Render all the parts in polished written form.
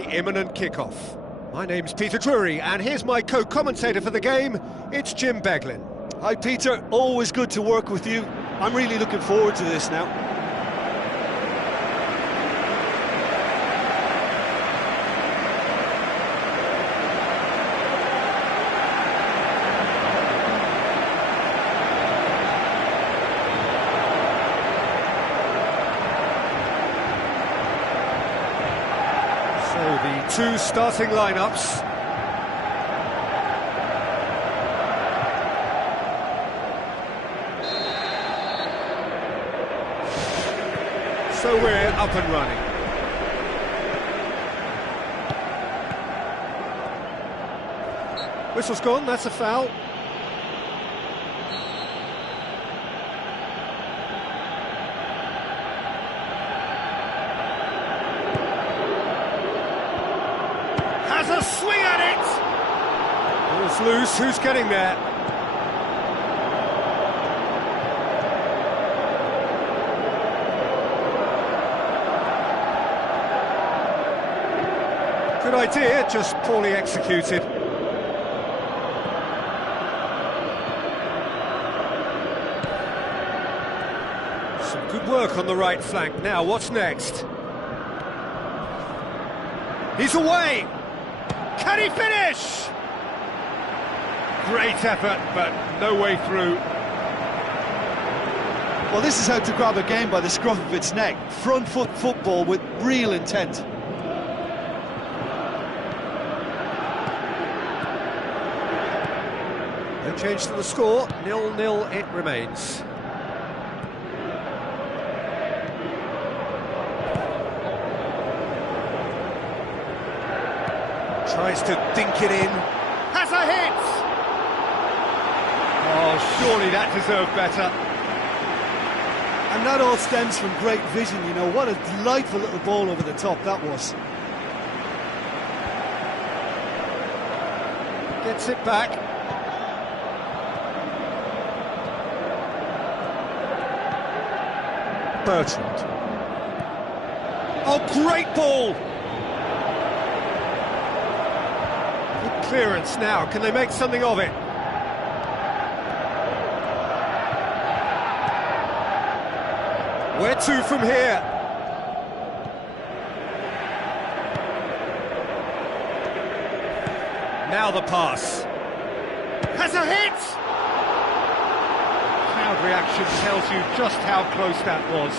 the imminent kickoff. My name's Peter Drury, and here's my co-commentator for the game, it's Jim Beglin. Hi Peter, always good to work with you. I'm really looking forward to this now. So the two starting lineups. So we're up and running. Whistle's gone, that's a foul. Has a swing at it! Ball's loose, who's getting there? Good idea, just poorly executed. Some good work on the right flank. Now, what's next? He's away! Can he finish? Great effort, but no way through. Well, this is how to grab a game by the scruff of its neck. Front foot football with real intent. No change to the score, 0-0 it remains. Tries to dink it in. Has a hit! Oh, surely that deserved better. And that all stems from great vision, you know. What a delightful little ball over the top that was. Gets it back. Bertrand. Oh, great ball! Good clearance now. Can they make something of it? Where to from here? Now the pass. Has a hit! Crowd reaction tells you just how close that was.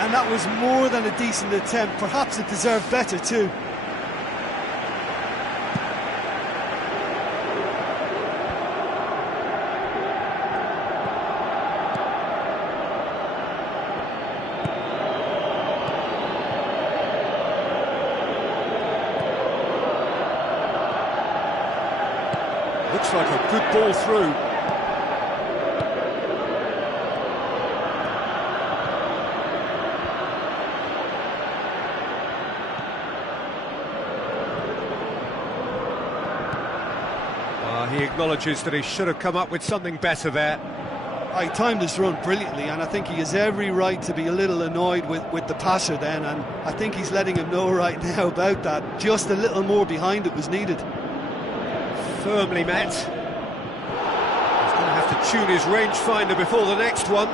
And that was more than a decent attempt. Perhaps it deserved better too. Looks like a good ball through. He acknowledges that he should have come up with something better there. He timed his run brilliantly, and I think he has every right to be a little annoyed with the passer then, and I think he's letting him know right now about that. Just a little more behind it was needed. Firmly met. He's going to have to tune his rangefinder before the next one.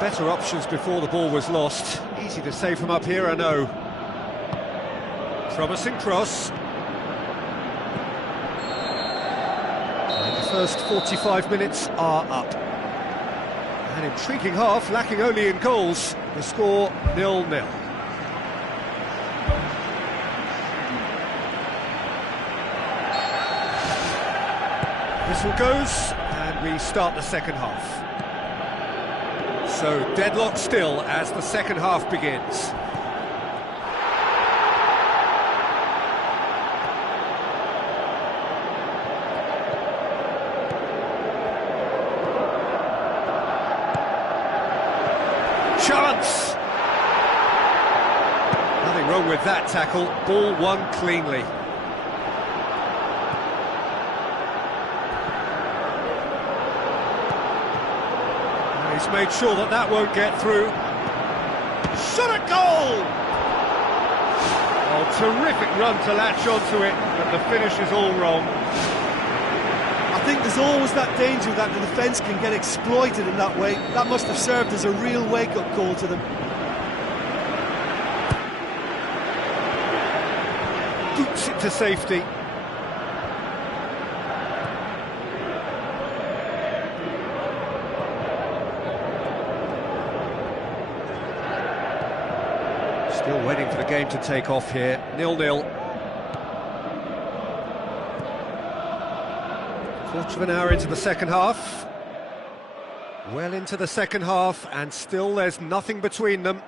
Better options before the ball was lost. Easy to say from up here, I know. Promising cross. And the first 45 minutes are up. An intriguing half, lacking only in goals. The score 0-0. Whistle goes, and we start the second half. So, deadlock still as the second half begins. Chance! Nothing wrong with that tackle, ball won cleanly. And he's made sure that that won't get through. Shot at goal! Oh, terrific run to latch onto it, but the finish is all wrong. I think there's always that danger that the defence can get exploited in that way. That must have served as a real wake-up call to them. Boots it to safety. Still waiting for the game to take off here, 0-0. Quarter of an hour into the second half. Well into the second half, and still there's nothing between them.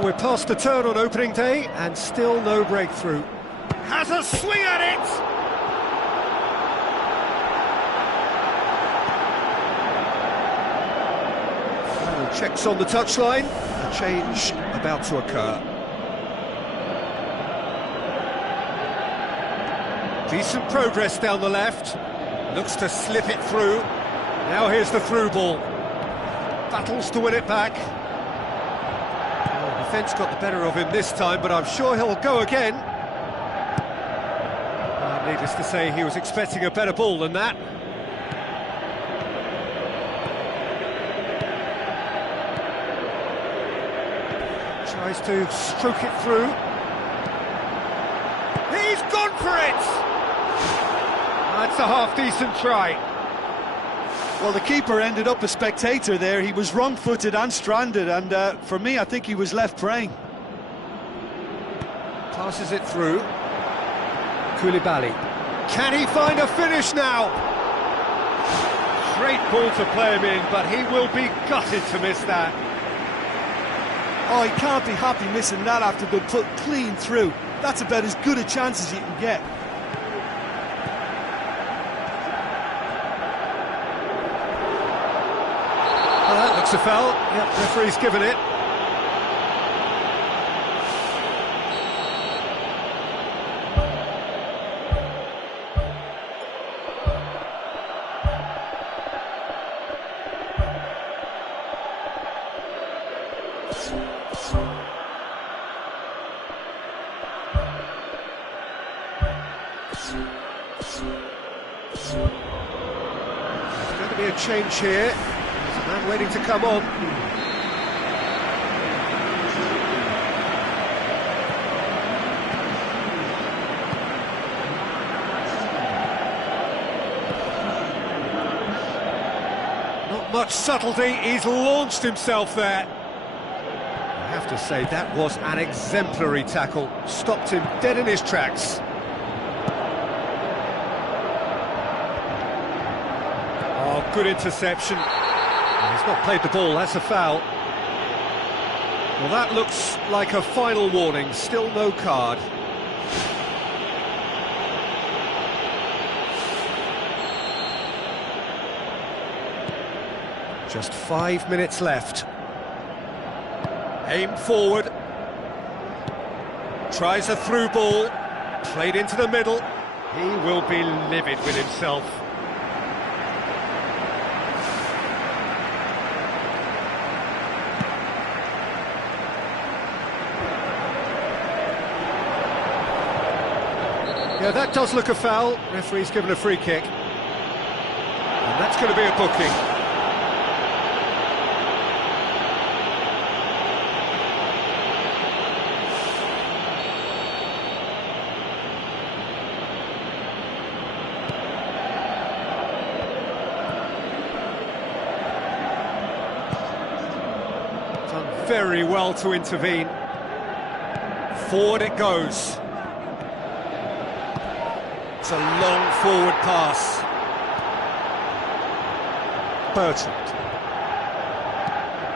Well, we're past the turn on opening day and still no breakthrough. Has a swing at it! Final checks on the touchline. A change about to occur. Decent progress down the left. Looks to slip it through. Now here's the through ball. Battles to win it back. Oh, defence got the better of him this time, but I'm sure he'll go again. Needless to say, he was expecting a better ball than that. Tries to stroke it through. He's gone for it! That's a half-decent try. Well, the keeper ended up a spectator there. He was wrong-footed and stranded, and for me, I think he was left praying. Passes it through. Koulibaly. Can he find a finish now? Great ball to play him in, but he will be gutted to miss that. Oh, he can't be happy missing that after being put clean through. That's about as good a chance as you can get. Well, that looks a foul. Yep, referee's given it. There's going to be a change here. There's a man waiting to come on. Not much subtlety, he's launched himself there. I have to say, that was an exemplary tackle. Stopped him dead in his tracks. Oh, good interception. He's not played the ball, that's a foul. Well, that looks like a final warning, still no card. Just 5 minutes left. Aim forward. Tries a through ball. Played into the middle. He will be livid with himself. Yeah, that does look a foul. Referee's given a free kick. And that's going to be a booking. Done very well to intervene. Forward it goes. It's a long forward pass. Bertrand.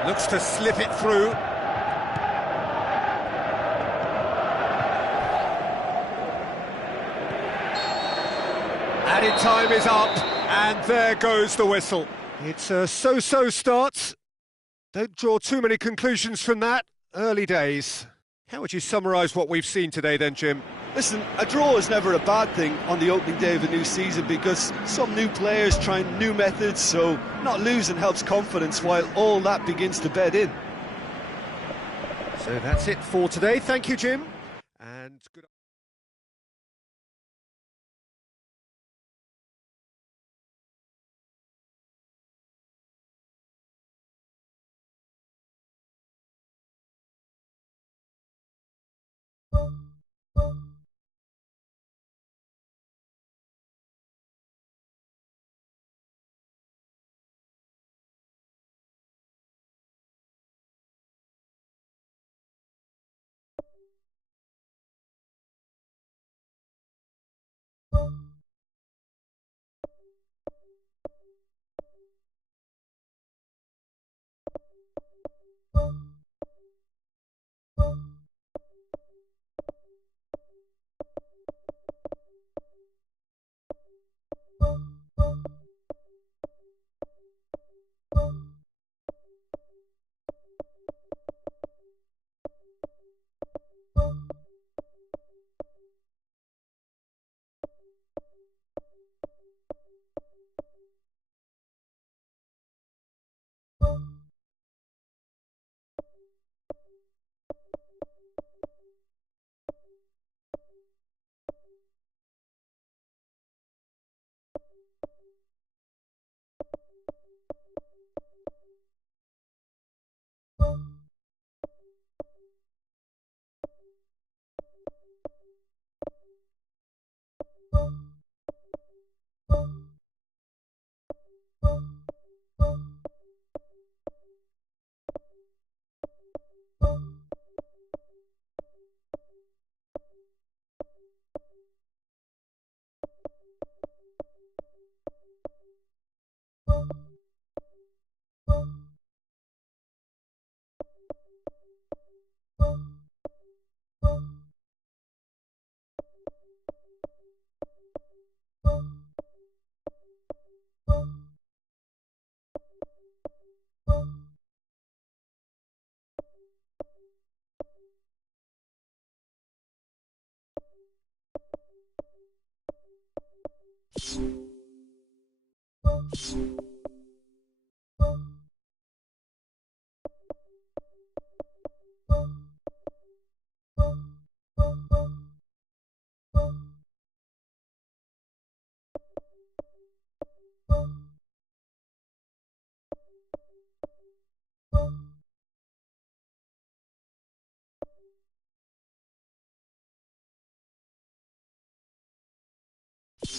Looks to slip it through. Added time is up, and there goes the whistle. It's a so-so start. Don't draw too many conclusions from that. Early days. How would you summarise what we've seen today then, Jim? Listen, a draw is never a bad thing on the opening day of a new season because some new players trying new methods, so not losing helps confidence while all that begins to bed in. So that's it for today. Thank you, Jim. And good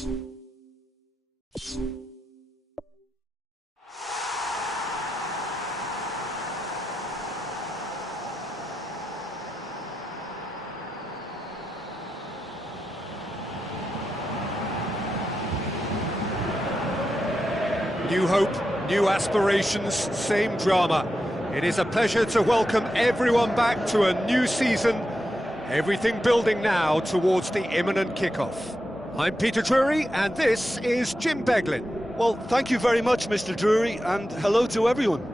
New hope, new aspirations, same drama. It is a pleasure to welcome everyone back to a new season. Everything building now towards the imminent kickoff. I'm Peter Drury, and this is Jim Beglin. Well, thank you very much, Mr. Drury, and hello to everyone.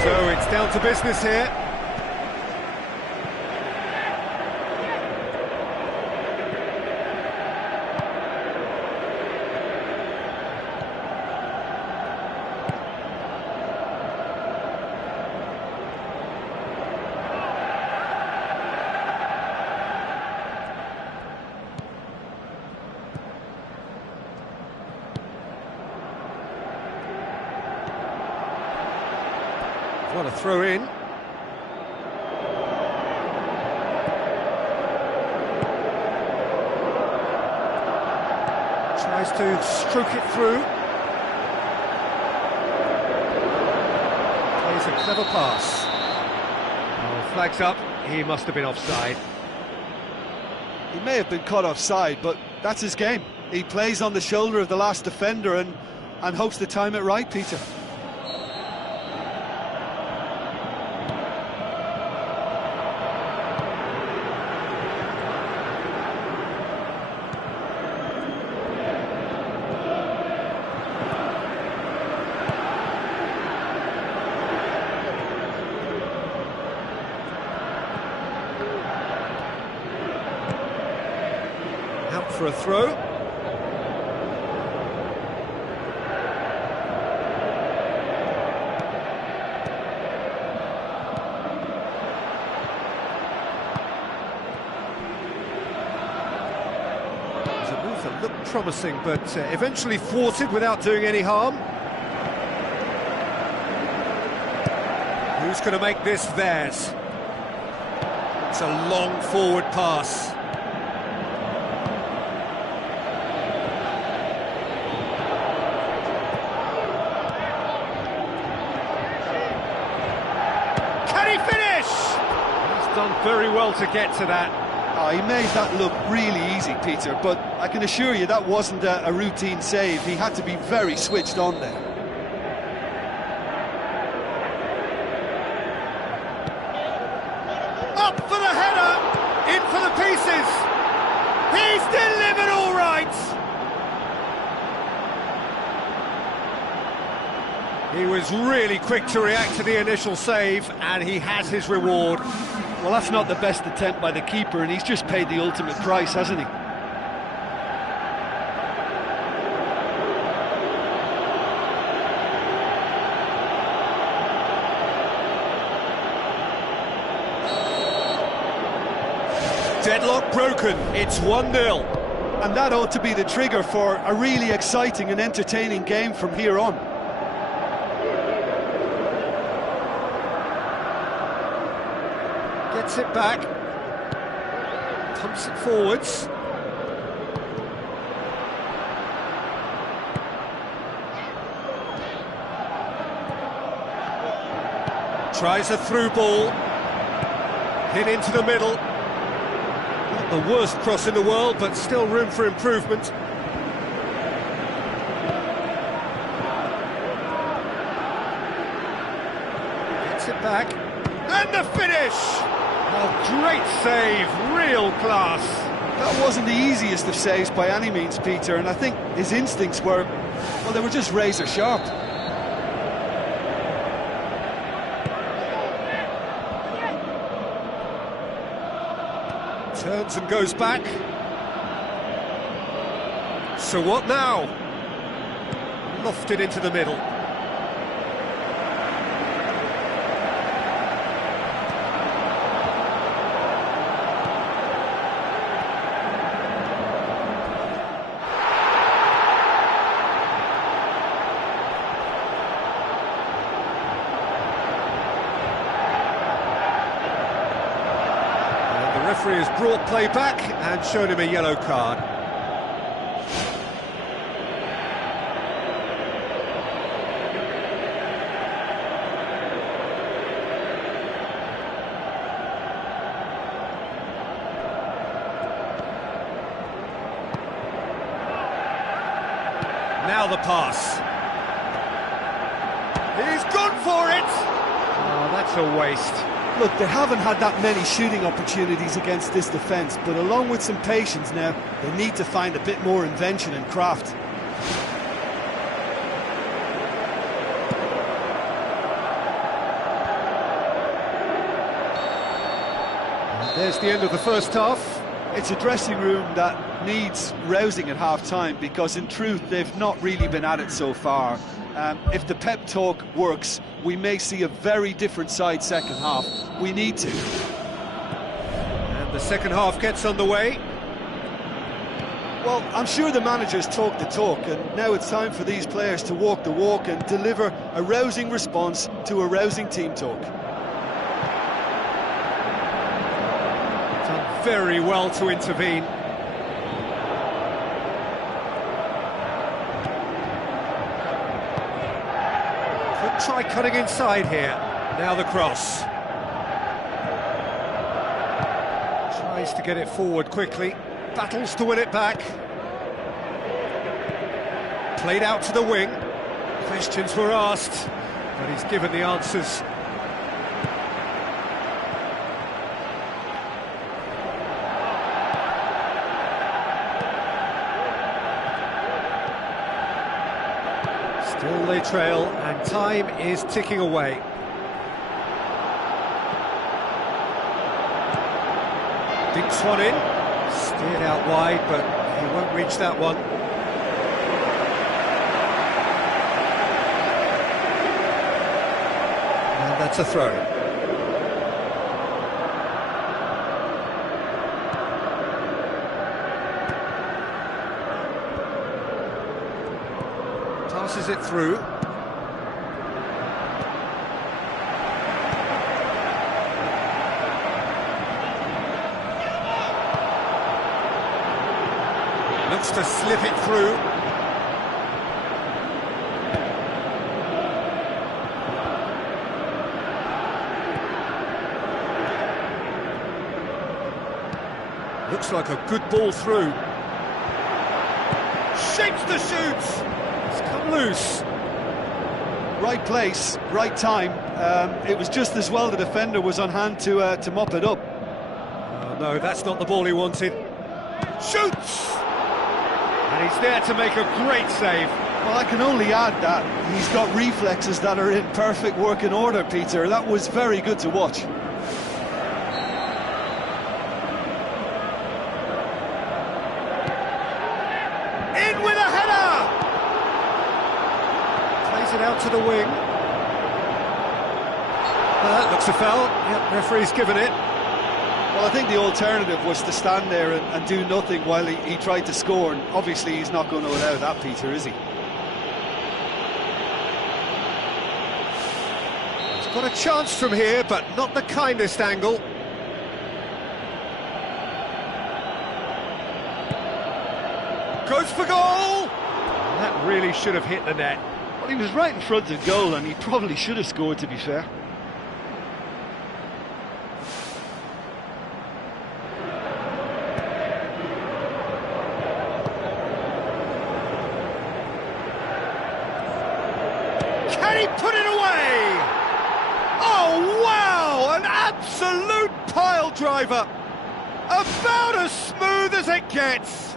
So it's down to business here. What a throw in. Tries to stroke it through. Plays a clever pass. Oh, flags up. He must have been offside. He may have been caught offside, but that's his game. He plays on the shoulder of the last defender and hopes to time it right, Peter. Out for a throw. It was a move that looked promising, but eventually thwarted without doing any harm. Who's going to make this theirs? It's a long forward pass. Done very well to get to that. Oh, he made that look really easy, Peter, but I can assure you that wasn't a routine save. He had to be very switched on there. Up for the header, in for the pieces. He's delivered all right. He was really quick to react to the initial save, and he has his reward. Well, that's not the best attempt by the keeper, and he's just paid the ultimate price, hasn't he? Deadlock broken, it's 1-0. And that ought to be the trigger for a really exciting and entertaining game from here on. Gets it back, pumps it forwards. Tries a through ball, hit into the middle. Not the worst cross in the world, but still room for improvement. Gets it back, and the finish! Oh, great save, real class. That wasn't the easiest of saves by any means, Peter, and I think his instincts were, well, they were just razor sharp. Turns and goes back. So what now? Lofted into the middle. brought play back and shown him a yellow card. Now the pass. He's gone for it! Oh, that's a waste. Look, they haven't had that many shooting opportunities against this defence, but along with some patience now, they need to find a bit more invention and craft. And there's the end of the first half. It's a dressing room that needs rousing at half-time, because in truth they've not really been at it so far. If the pep talk works, we may see a very different side second half. We need to. And the second half gets underway. Well, I'm sure the managers talk the talk, and now it's time for these players to walk the walk and deliver a rousing response to a rousing team talk. Done very well to intervene. Could try cutting inside here. Now the cross. Tries to get it forward quickly. Battles to win it back. Played out to the wing. Questions were asked, but he's given the answers. Still they trail, and time is ticking away. Dinks one in, steered out wide, but he won't reach that one. And that's a throw. Passes it through. Looks to slip it through. Looks like a good ball through. Shapes the shoot! It's come loose. Right place, right time. It was just as well the defender was on hand to mop it up. Oh, no, that's not the ball he wanted. Shoots! And he's there to make a great save. Well, I can only add that he's got reflexes that are in perfect working order, Peter. That was very good to watch. In with a header! Plays it out to the wing. That looks a foul. Yep, referee's given it. Well, I think the alternative was to stand there and do nothing while he tried to score, and obviously he's not going to allow that, Peter, is he? He's got a chance from here, but not the kindest angle. Goes for goal! That really should have hit the net. Well, he was right in front of goal, and he probably should have scored, to be fair. Can he put it away? Oh, wow! An absolute pile driver! About as smooth as it gets!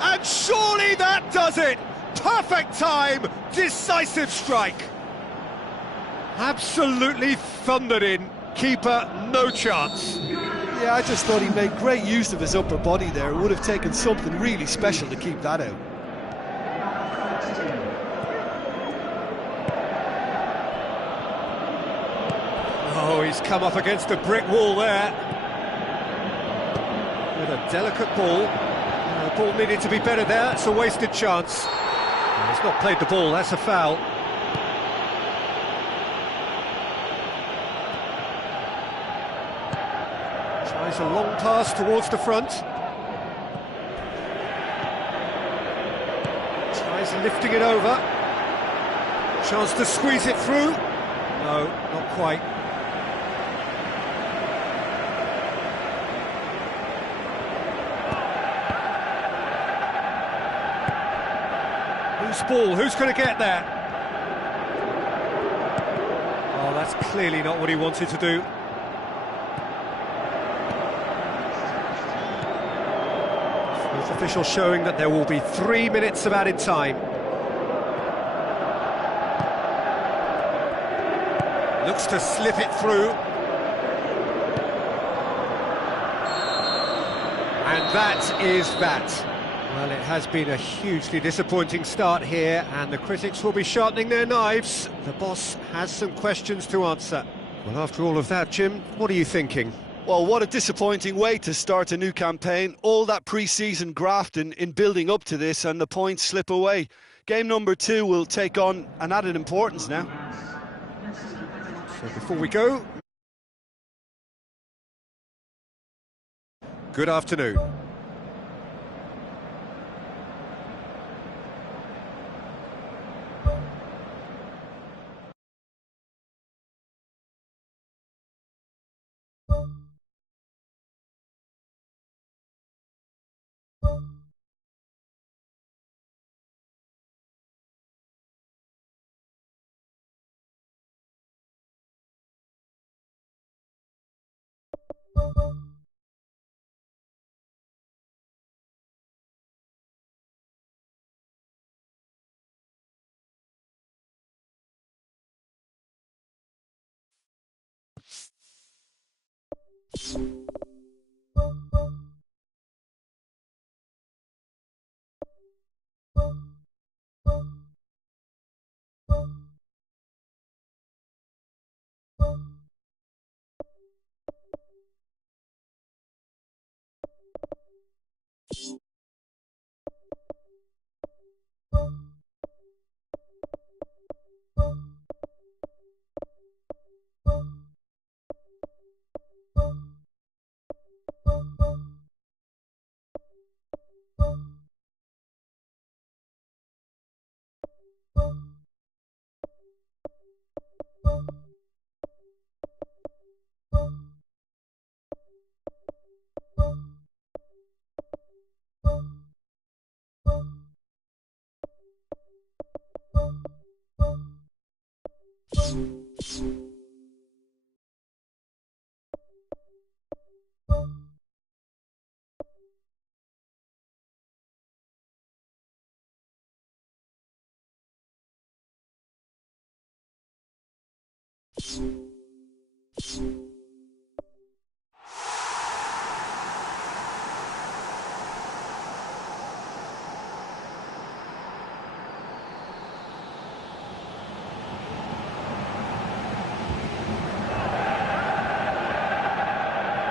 And surely that does it! Perfect time, decisive strike! Absolutely thundered in. Keeper, no chance. Yeah, I just thought he made great use of his upper body there. It would have taken something really special to keep that out. Oh, he's come up against a brick wall there. With a delicate ball. The ball needed to be better there. It's a wasted chance. He's not played the ball, that's a foul. Tries Tries a long pass towards the front. Tries lifting it over. Chance to squeeze it through. No, not quite. Loose ball, who's going to get there? Oh, that's clearly not what he wanted to do. Fourth official showing that there will be 3 minutes of added time. Looks to slip it through. And that is that. Well, it has been a hugely disappointing start here, and the critics will be sharpening their knives. The boss has some questions to answer. Well, after all of that, Jim, what are you thinking? Well, what a disappointing way to start a new campaign. All that pre-season grafting in building up to this, and the points slip away. Game number 2 will take on an added importance now. So before we go, good afternoon.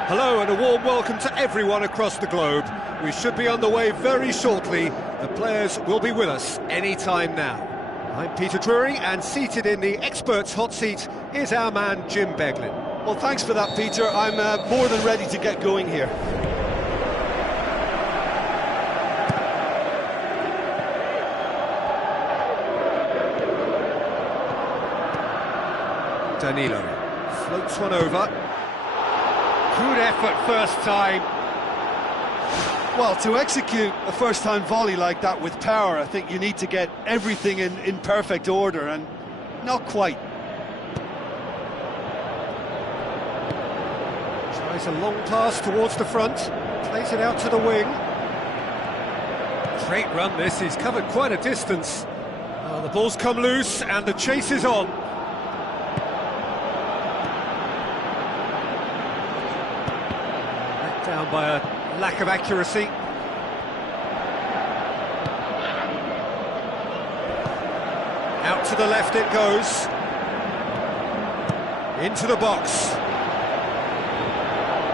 Hello and a warm welcome to everyone across the globe. We should be on the way very shortly. The players will be with us any time now. I'm Peter Drury, and seated in the experts' hot seat is our man Jim Beglin. Well, thanks for that, Peter. I'm more than ready to get going here. Danilo floats one over. Good effort first time. Well, to execute a first-time volley like that with power, I think you need to get everything in perfect order, and not quite. Tries a long pass towards the front, plays it out to the wing. Great run this, he's covered quite a distance. The ball's come loose and the chase is on. Let down by a lack of accuracy. Out to the left it goes. Into the box.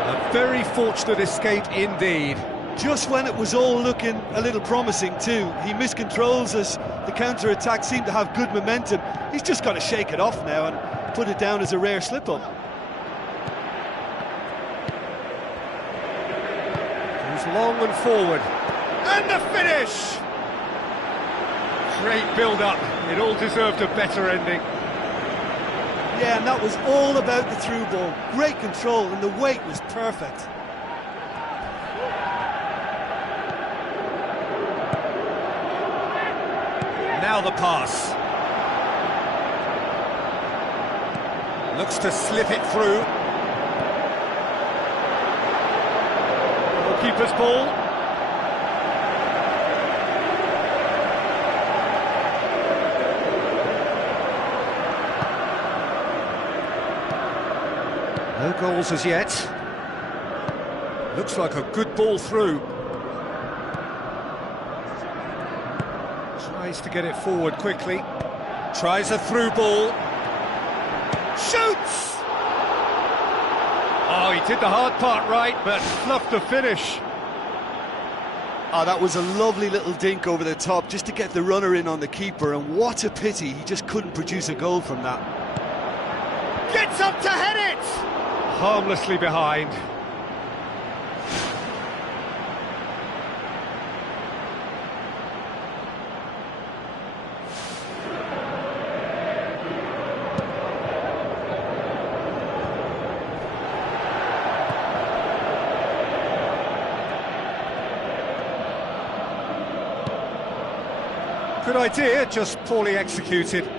A very fortunate escape indeed. Just when it was all looking a little promising too. He miscontrols as the counter-attack seemed to have good momentum. He's just got to shake it off now and put it down as a rare slip-up. long and forward. And the finish! Great build-up. It all deserved a better ending. Yeah, and that was all about the through ball. Great control, and the weight was perfect. Now the pass. Looks to slip it through. Goalkeeper's ball. No goals as yet. Looks like a good ball through. Tries to get it forward quickly. Tries a through ball. Shoots! Oh, he did the hard part right, but fluffed the finish. Oh, that was a lovely little dink over the top just to get the runner in on the keeper, and what a pity he just couldn't produce a goal from that. Gets up to head it! Harmlessly behind. Good idea, just poorly executed.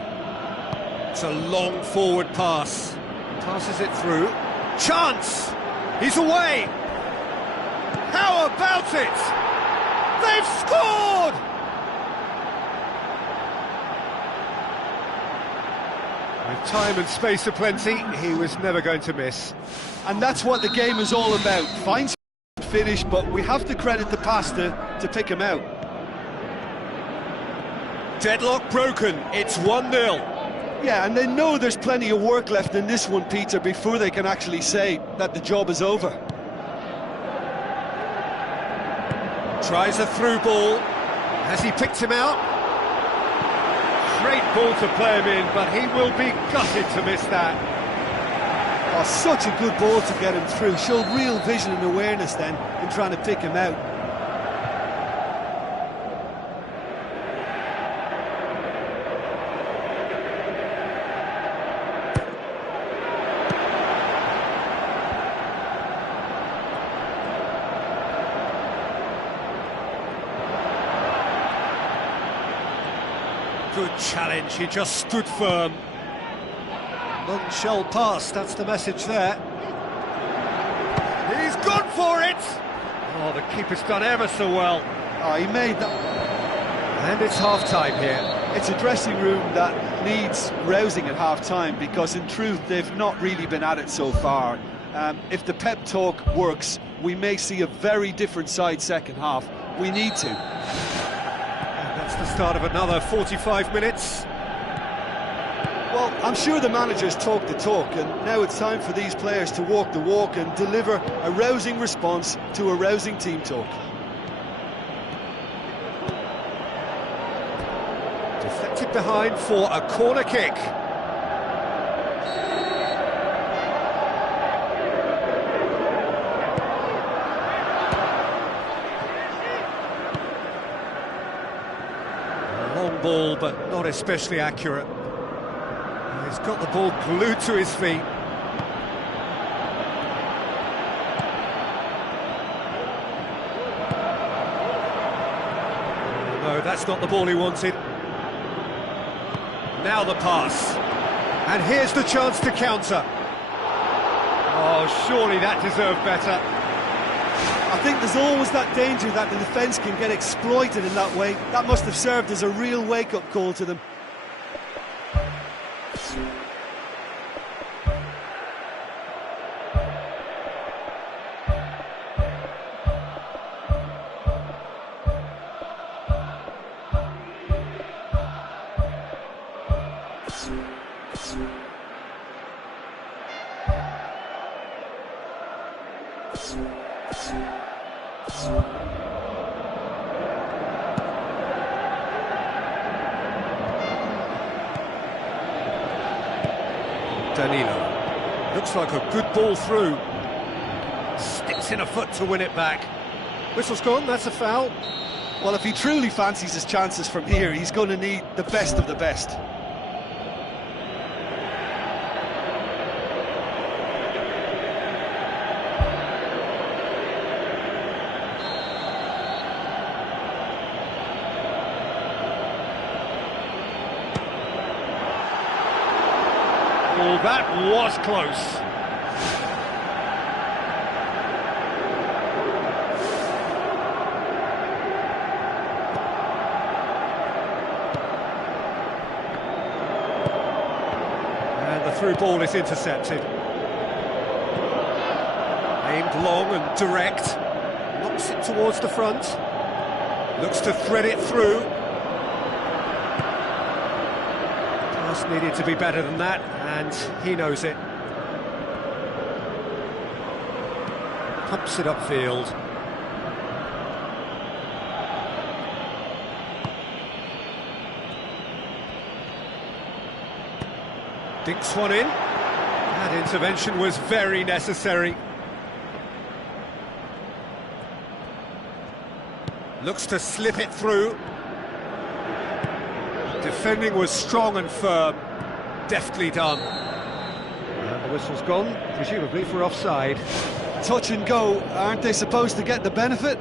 It's a long forward pass. Passes it through. Chance! He's away! How about it? They've scored! With time and space aplenty, he was never going to miss. And that's what the game is all about. Fine finish, but we have to credit the passer to pick him out. Deadlock broken, it's 1-0. Yeah, and they know there's plenty of work left in this one, Peter, before they can actually say that the job is over. Tries a through ball. Has he picked him out? Great ball to play him in, but he will be gutted to miss that. Oh, such a good ball to get him through. Showed real vision and awareness then in trying to pick him out. Good challenge, he just stood firm. Long shell pass, that's the message there. He's gone for it! Oh, the keeper's done ever so well. Oh, he made that. And it's half-time here. It's a dressing room that needs rousing at half-time, because in truth they've not really been at it so far. If the pep talk works, we may see a very different side second half. We need to. That's the start of another 45 minutes. Well, I'm sure the managers talk the talk, and now it's time for these players to walk the walk and deliver a rousing response to a rousing team talk. Deflected behind for a corner kick. Long ball, but not especially accurate. He's got the ball glued to his feet. No, that's not the ball he wanted. Now the pass. And here's the chance to counter. Oh, surely that deserved better. I think there's always that danger that the defence can get exploited in that way. That must have served as a real wake-up call to them. Danilo. Looks like a good ball through. Sticks in a foot to win it back. Whistle's gone, that's a foul. Well, if he truly fancies his chances from here, he's going to need the best of the best. Oh, that was close. And the through ball is intercepted. Aimed long and direct. Knocks it towards the front. Looks to thread it through. Pass needed to be better than that, and he knows it. Pumps it upfield. Dinks one in. That intervention was very necessary. Looks to slip it through. Defending was strong and firm. Deftly done. And the whistle's gone, presumably for offside. Touch and go, aren't they supposed to get the benefit?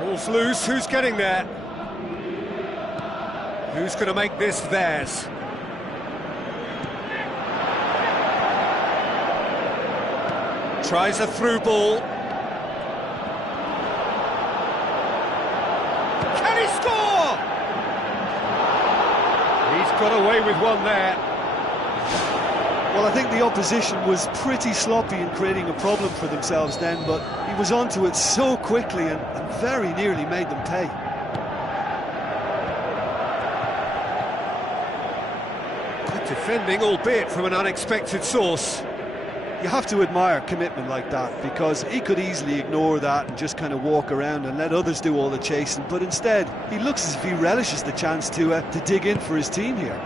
Ball's loose, who's getting there? Who's going to make this theirs? Tries a through ball. Can he score? He's got away with one there. Well, I think the opposition was pretty sloppy in creating a problem for themselves then, but he was onto it so quickly and very nearly made them pay. Good defending, albeit from an unexpected source. You have to admire commitment like that, because he could easily ignore that and just kind of walk around and let others do all the chasing, but instead he looks as if he relishes the chance to dig in for his team here.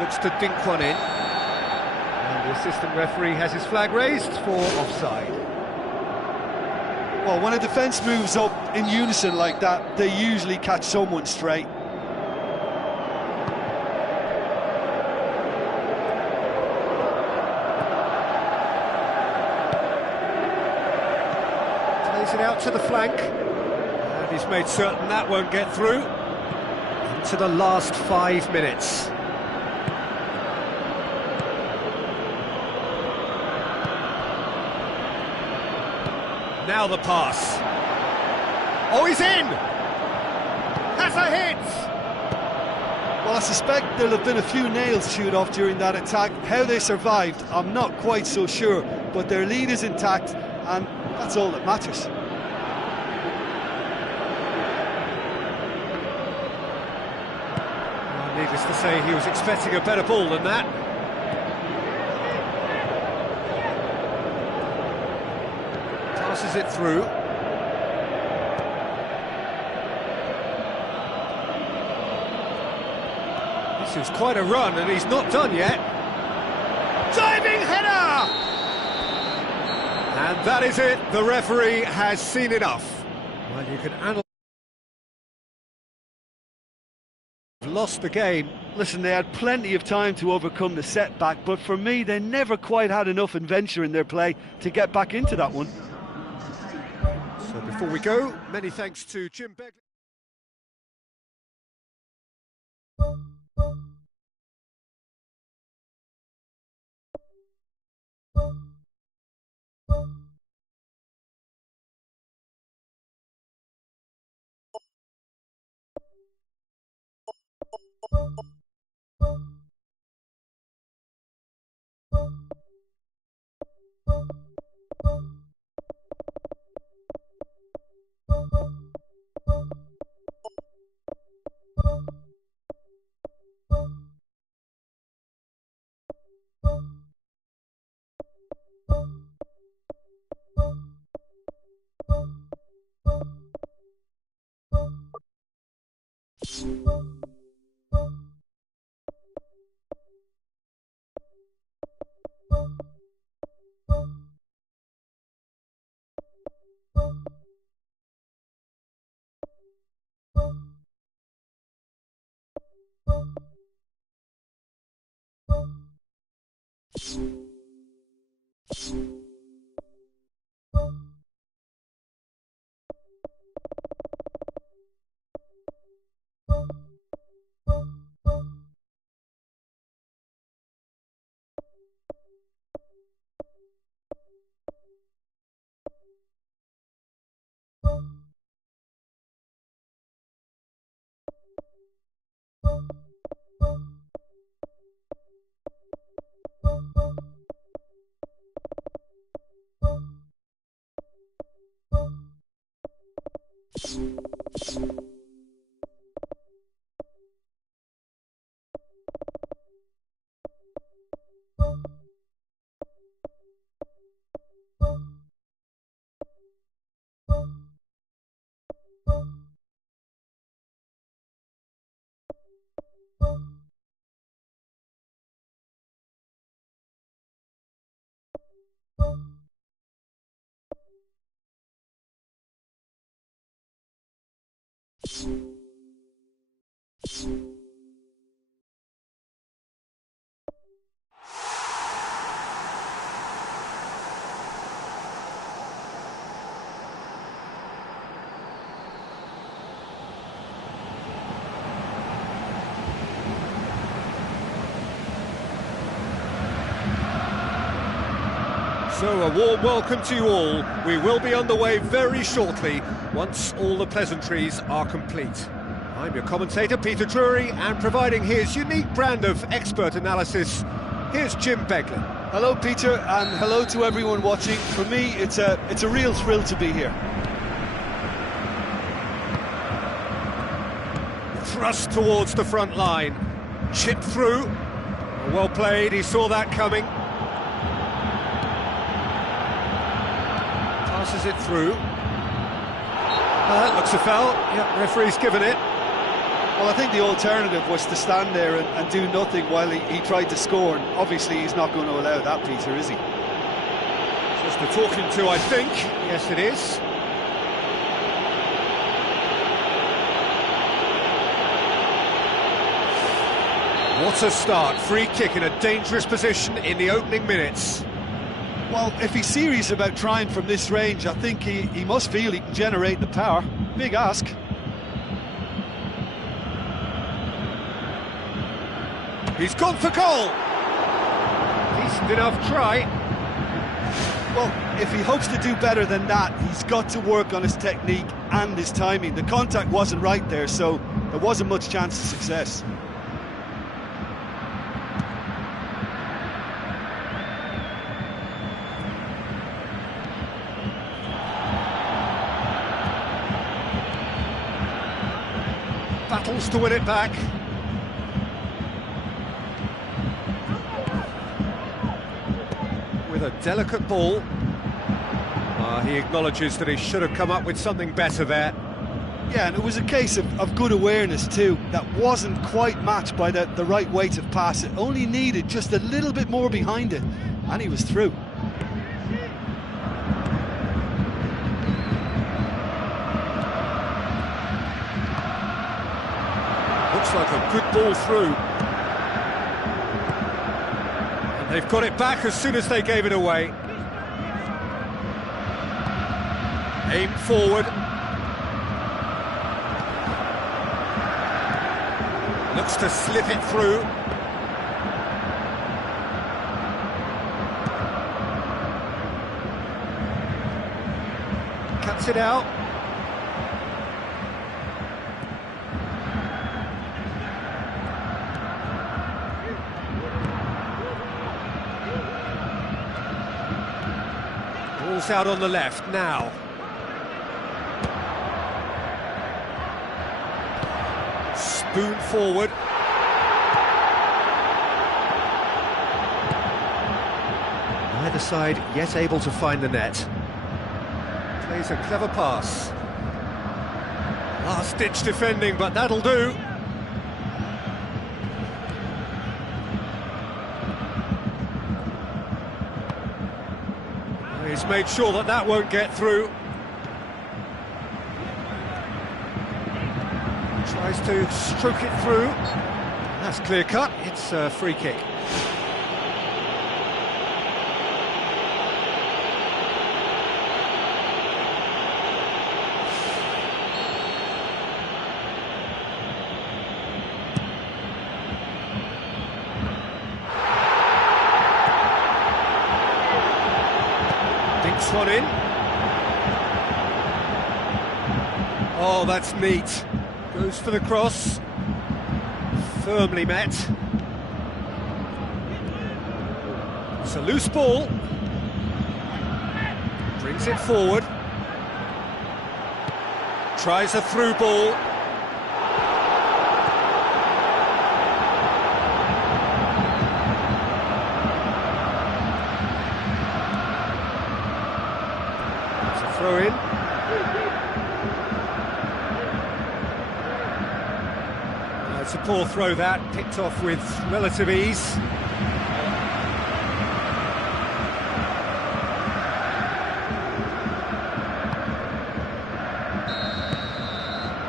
Looks to dink one in, and the assistant referee has his flag raised for offside. Well, when a defence moves up in unison like that, they usually catch someone straight. It out to the flank, and he's made certain that won't get through. Into the last 5 minutes. Now the pass. Oh, he's in! Has a hit! Well, I suspect there'll have been a few nails chewed off during that attack. How they survived, I'm not quite so sure, but their lead is intact, and that's all that matters. Needless to say, he was expecting a better ball than that. Passes it through. This is quite a run, and he's not done yet. Diving header! And that is it. The referee has seen enough. Well, you can analyse. Lost the game. Listen, they had plenty of time to overcome the setback, but for me, they never quite had enough adventure in their play to get back into that one. So before we go, many thanks to Jim Begley. So a warm welcome to you all. We will be underway very shortly, once all the pleasantries are complete. I'm your commentator, Peter Drury, and providing his unique brand of expert analysis, here's Jim Beglin. Hello, Peter, and hello to everyone watching. For me, it's a real thrill to be here. Thrust towards the front line. Chip through. Well played, he saw that coming. Passes it through. That looks a foul. Yep, referee's given it. Well, I think the alternative was to stand there and do nothing while he tried to score. And obviously, he's not going to allow that, Peter, is he? Just a talking to, I think. Yes, it is. What a start. Free kick in a dangerous position in the opening minutes. Well, if he's serious about trying from this range, I think he must feel he can generate the power. Big ask. He's gone for goal. Decent enough try. Well, if he hopes to do better than that, he's got to work on his technique and his timing. The contact wasn't right there, so there wasn't much chance of success. Battles to win it back. With a delicate ball. He acknowledges that he should have come up with something better there. Yeah, and it was a case of good awareness too. That wasn't quite matched by the right weight of pass. It only needed just a little bit more behind it, and he was through. Looks like a good ball through. And they've got it back as soon as they gave it away. Aim forward. Looks to slip it through. Cuts it out. Ball's out on the left now. Spoon forward. Neither side yet able to find the net. Plays a clever pass. Last-ditch defending, but that'll do. He's made sure that that won't get through. Tries to stroke it through. That's clear cut. It's a free kick. Dinks one in. Oh, that's neat. Goes for the cross. Firmly met. It's a loose ball. Brings it forward. Tries a through ball. It's a throw in. It's a poor throw that, picked off with relative ease.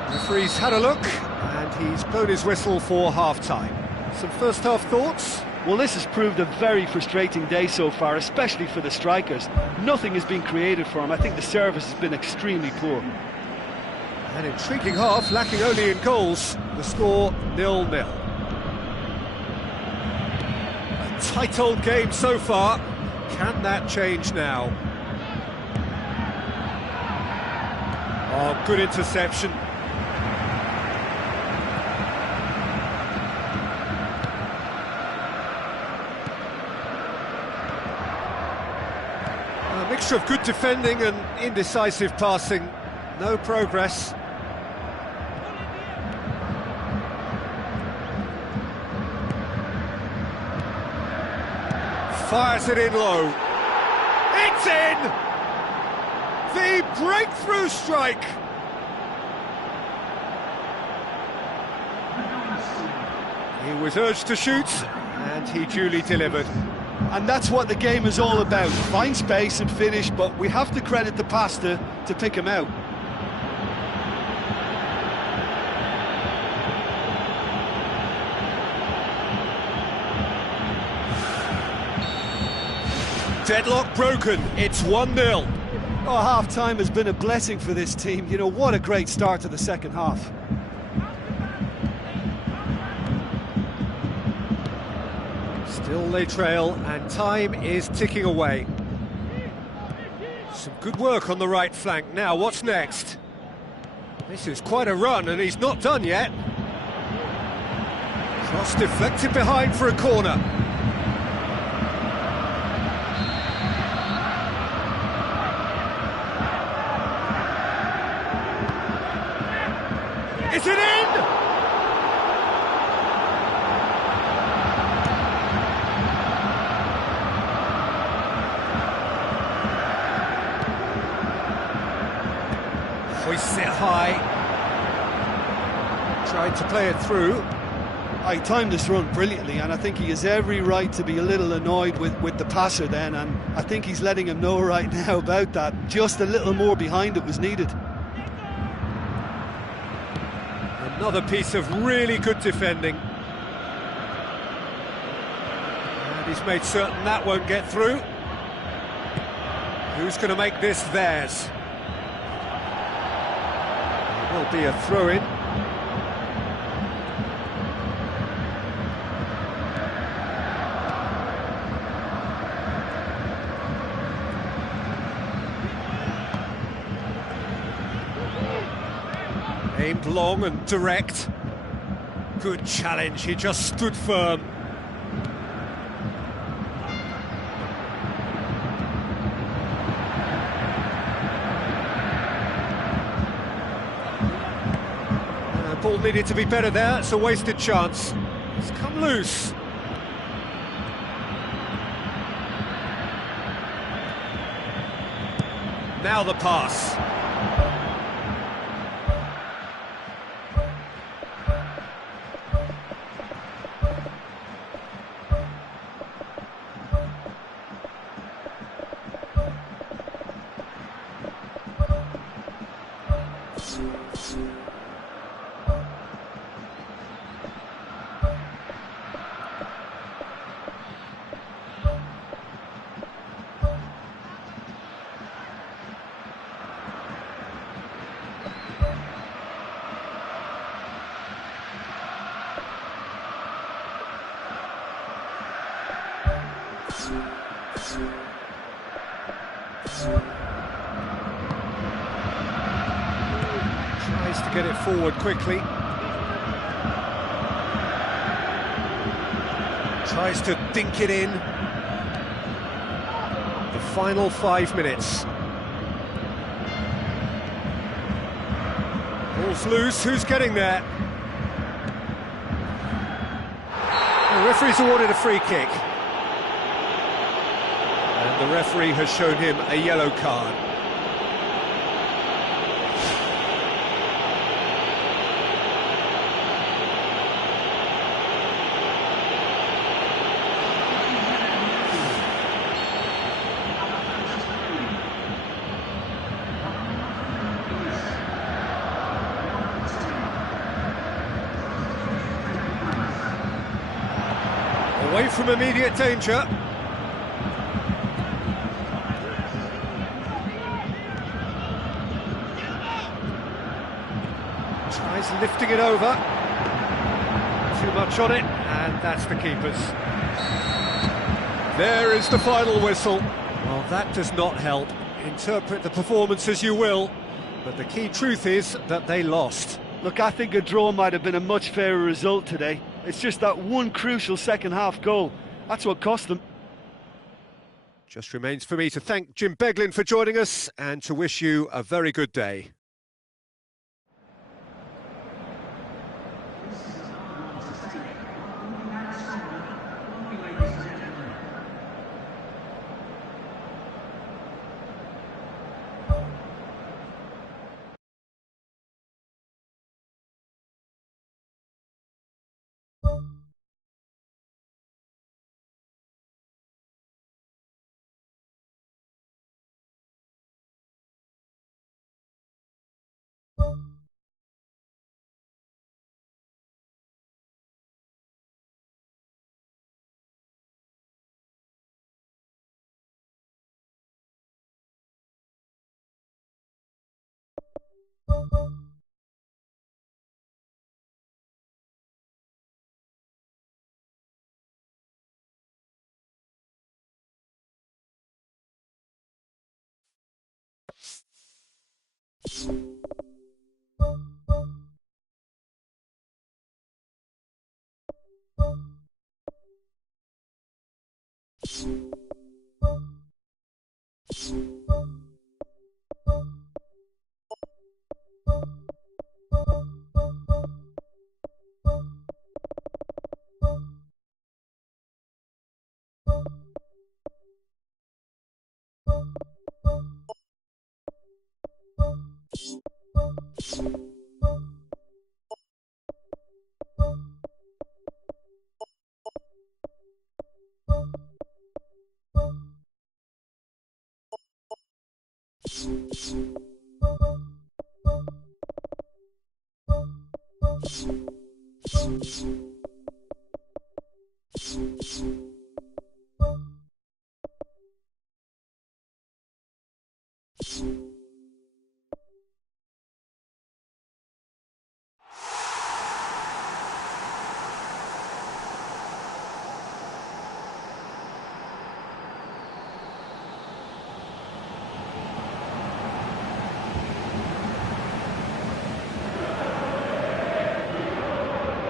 The referee's had a look, and he's blown his whistle for half-time. Some first-half thoughts? Well, this has proved a very frustrating day so far, especially for the strikers. Nothing has been created for them. I think the service has been extremely poor. An intriguing half, lacking only in goals. The score 0-0. A tight old game so far. Can that change now? Oh, good interception. A mixture of good defending and indecisive passing. No progress. Fires it in low. It's in! The breakthrough strike! He was urged to shoot, and he duly delivered. And that's what the game is all about. Find space and finish, but we have to credit the passer to pick him out. Deadlock broken, it's 1-0. Oh, half-time has been a blessing for this team. You know, what a great start to the second half. Still they trail, and time is ticking away. Some good work on the right flank. Now, what's next? This is quite a run, and he's not done yet. Cross deflected behind for a corner. Is it in? Hoists it high. Tried to play it through. He timed this run brilliantly, and I think he has every right to be a little annoyed with the passer then, and I think he's letting him know right now about that. Just a little more behind it was needed. Another piece of really good defending. And he's made certain that won't get through. Who's going to make this theirs? It will be a throw-in. Aimed long and direct. Good challenge, he just stood firm. Ball needed to be better there, it's a wasted chance. It's come loose. Now the pass. Tries to get it forward quickly. Tries to dink it in. The final 5 minutes. Ball's loose, who's getting there? The referee's awarded a free kick. And the referee has shown him a yellow card. Away from immediate danger. Tries lifting it over. Too much on it, and that's the keeper's. There is the final whistle. Well, that does not help. Interpret the performance as you will, but the key truth is that they lost. Look, I think a draw might have been a much fairer result today. It's just that one crucial second-half goal. That's what cost them. Just remains for me to thank Jim Beglin for joining us and to wish you a very good day.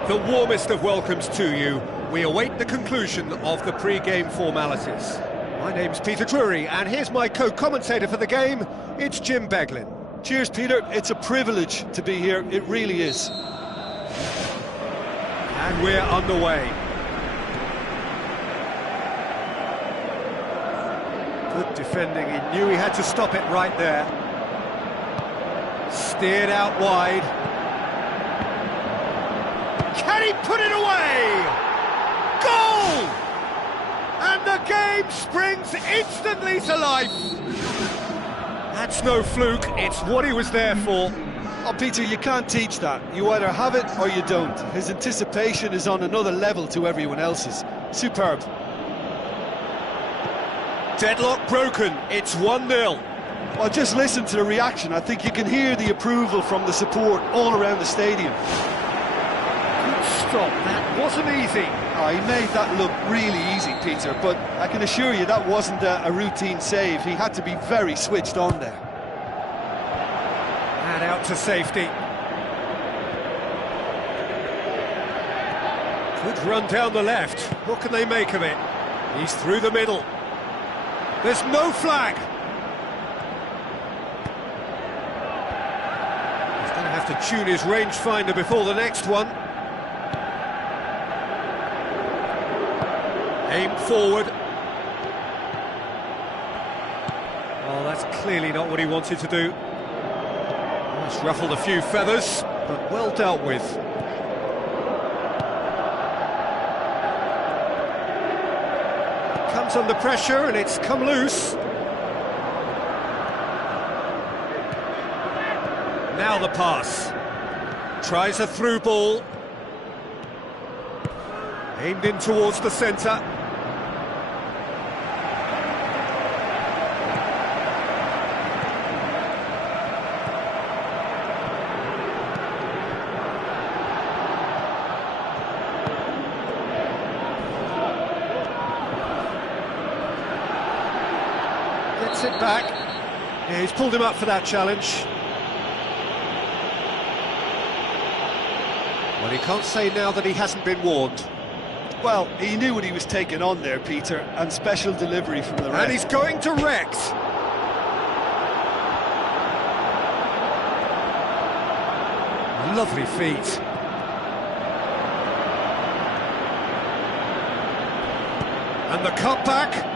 The warmest of welcomes to you. We await the conclusion of the pre-game formalities. My name's Peter Drury, and here's my co-commentator for the game. It's Jim Beglin. Cheers, Peter. It's a privilege to be here. It really is. And we're underway. Good defending. He knew he had to stop it right there. Steered out wide. Can he put it away? Goal! And the game springs instantly to life. That's no fluke, it's what he was there for. Oh, Peter, you can't teach that. You either have it or you don't. His anticipation is on another level to everyone else's. Superb. Deadlock broken, it's 1-0. Well, just listen to the reaction. I think you can hear the approval from the support all around the stadium. Good stop, that wasn't easy. Oh, he made that look really easy, Peter, but I can assure you that wasn't a routine save. He had to be very switched on there. And out to safety. Good run down the left. What can they make of it? He's through the middle. There's no flag. He's going to have to tune his rangefinder before the next one. Aim forward. Oh, that's clearly not what he wanted to do. That's ruffled a few feathers, but well dealt with. Comes under pressure and it's come loose. Now the pass. Tries a through ball. Aimed in towards the centre. Gets it back. Yeah, he's pulled him up for that challenge. Well, he can't say now that he hasn't been warned. Well, he knew what he was taking on there, Peter, and special delivery from the ref. And he's going direct. Lovely feet. And the cutback.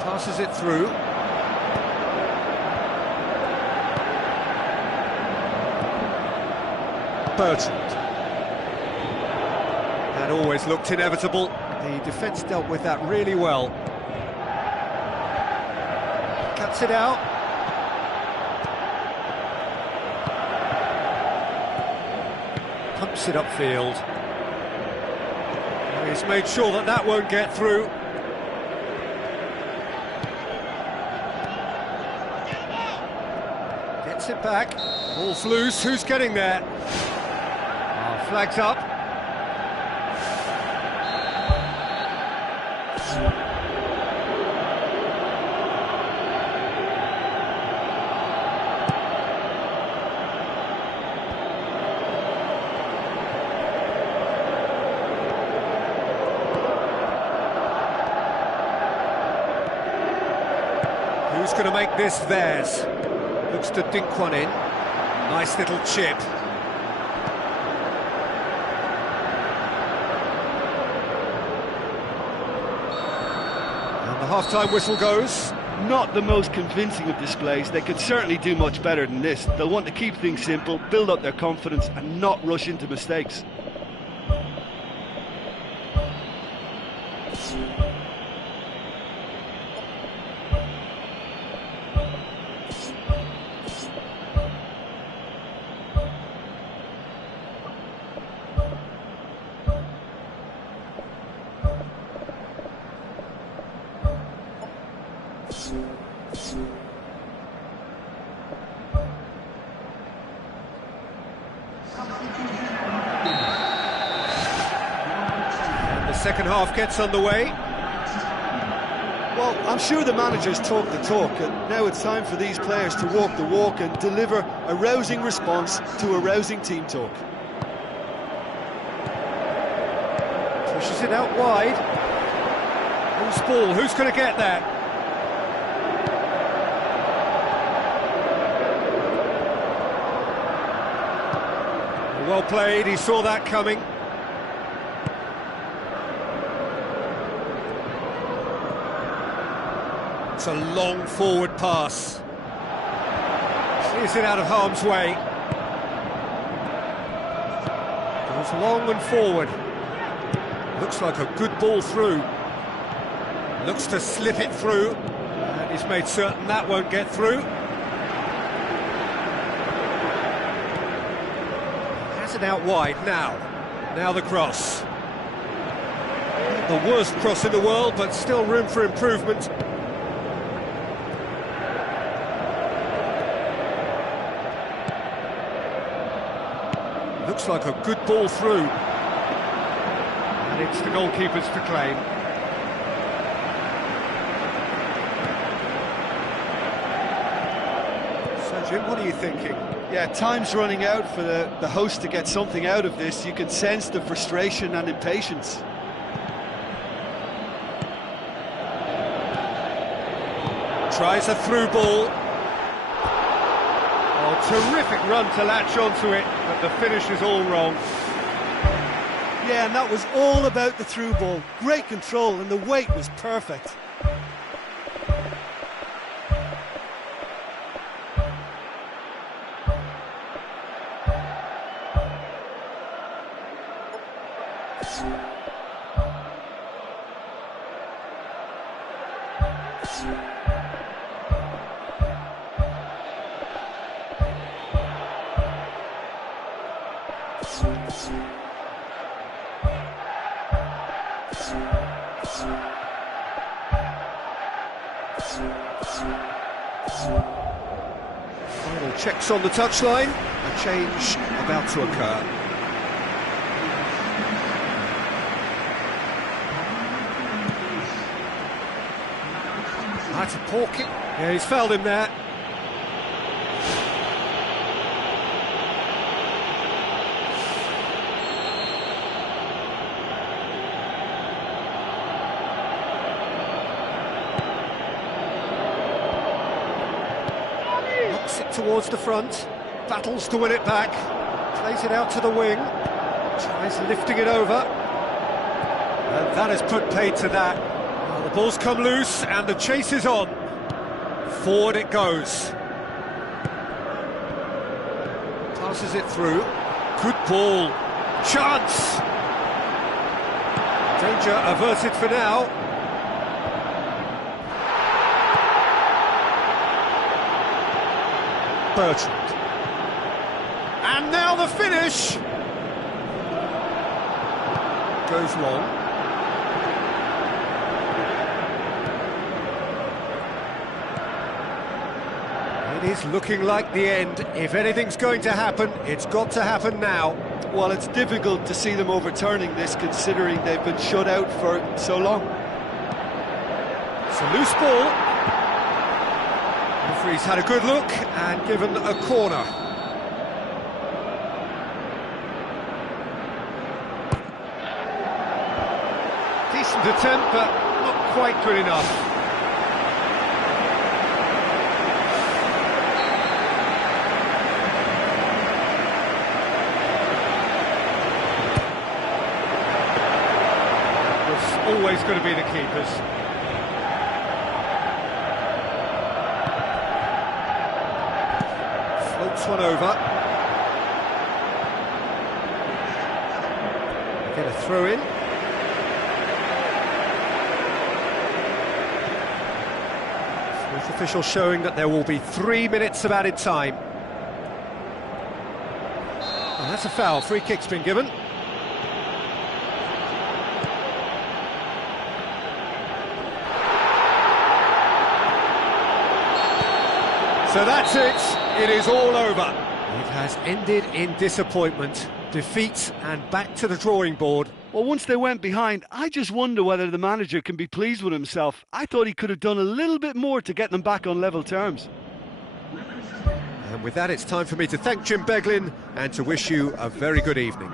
Passes it through. Bertrand. That always looked inevitable. The defence dealt with that really well. Cuts it out. Pumps it upfield. He's made sure that that won't get through. Gets it back. Ball's loose. Who's getting there? Oh, flags up. Who's going to make this theirs? Looks to dink one in. Nice little chip. And the half-time whistle goes. Not the most convincing of displays. They could certainly do much better than this. They'll want to keep things simple, build up their confidence and not rush into mistakes. And the second half gets underway. Well, I'm sure the managers talk the talk, and now it's time for these players to walk the walk and deliver a rousing response to a rousing team talk. Pushes it out wide. Who's ball? Who's going to get that? Well played, he saw that coming. It's a long forward pass. Clears it out of harm's way. Goes long and forward. Looks like a good ball through. Looks to slip it through. And he's made certain that won't get through. it out wide now. Now the cross. Not the worst cross in the world, but still room for improvement. Looks like a good ball through. And it's the goalkeeper's to claim. So, Jim, what are you thinking? Yeah, time's running out for the host to get something out of this. You can sense the frustration and impatience. Tries a through ball. Oh, terrific run to latch onto it, but the finish is all wrong. Yeah, and that was all about the through ball. Great control, and the weight was perfect. Final checks on the touchline. A change about to occur. That's a poor kick. Yeah, he's fouled him there. Knocks it towards the front. Battles to win it back. Plays it out to the wing. Tries lifting it over. And that has put paid to that. Well, the ball's come loose and the chase is on. Forward it goes. Passes it through. Good ball. Chance! Danger averted for now. Bertrand. And now the finish! Goes long. It is looking like the end. If anything's going to happen, it's got to happen now. Well, it's difficult to see them overturning this, considering they've been shut out for so long. It's a loose ball. The referee's had a good look and given a corner. Decent attempt, but not quite good enough. Always going to be the keepers. Floats one over. Get a throw in. With officials showing that there will be 3 minutes of added time. And that's a foul. Free kick's been given. So that's it, it is all over. It has ended in disappointment, defeat and back to the drawing board. Well, once they went behind, I just wonder whether the manager can be pleased with himself. I thought he could have done a little bit more to get them back on level terms. And with that, it's time for me to thank Jim Beglin and to wish you a very good evening.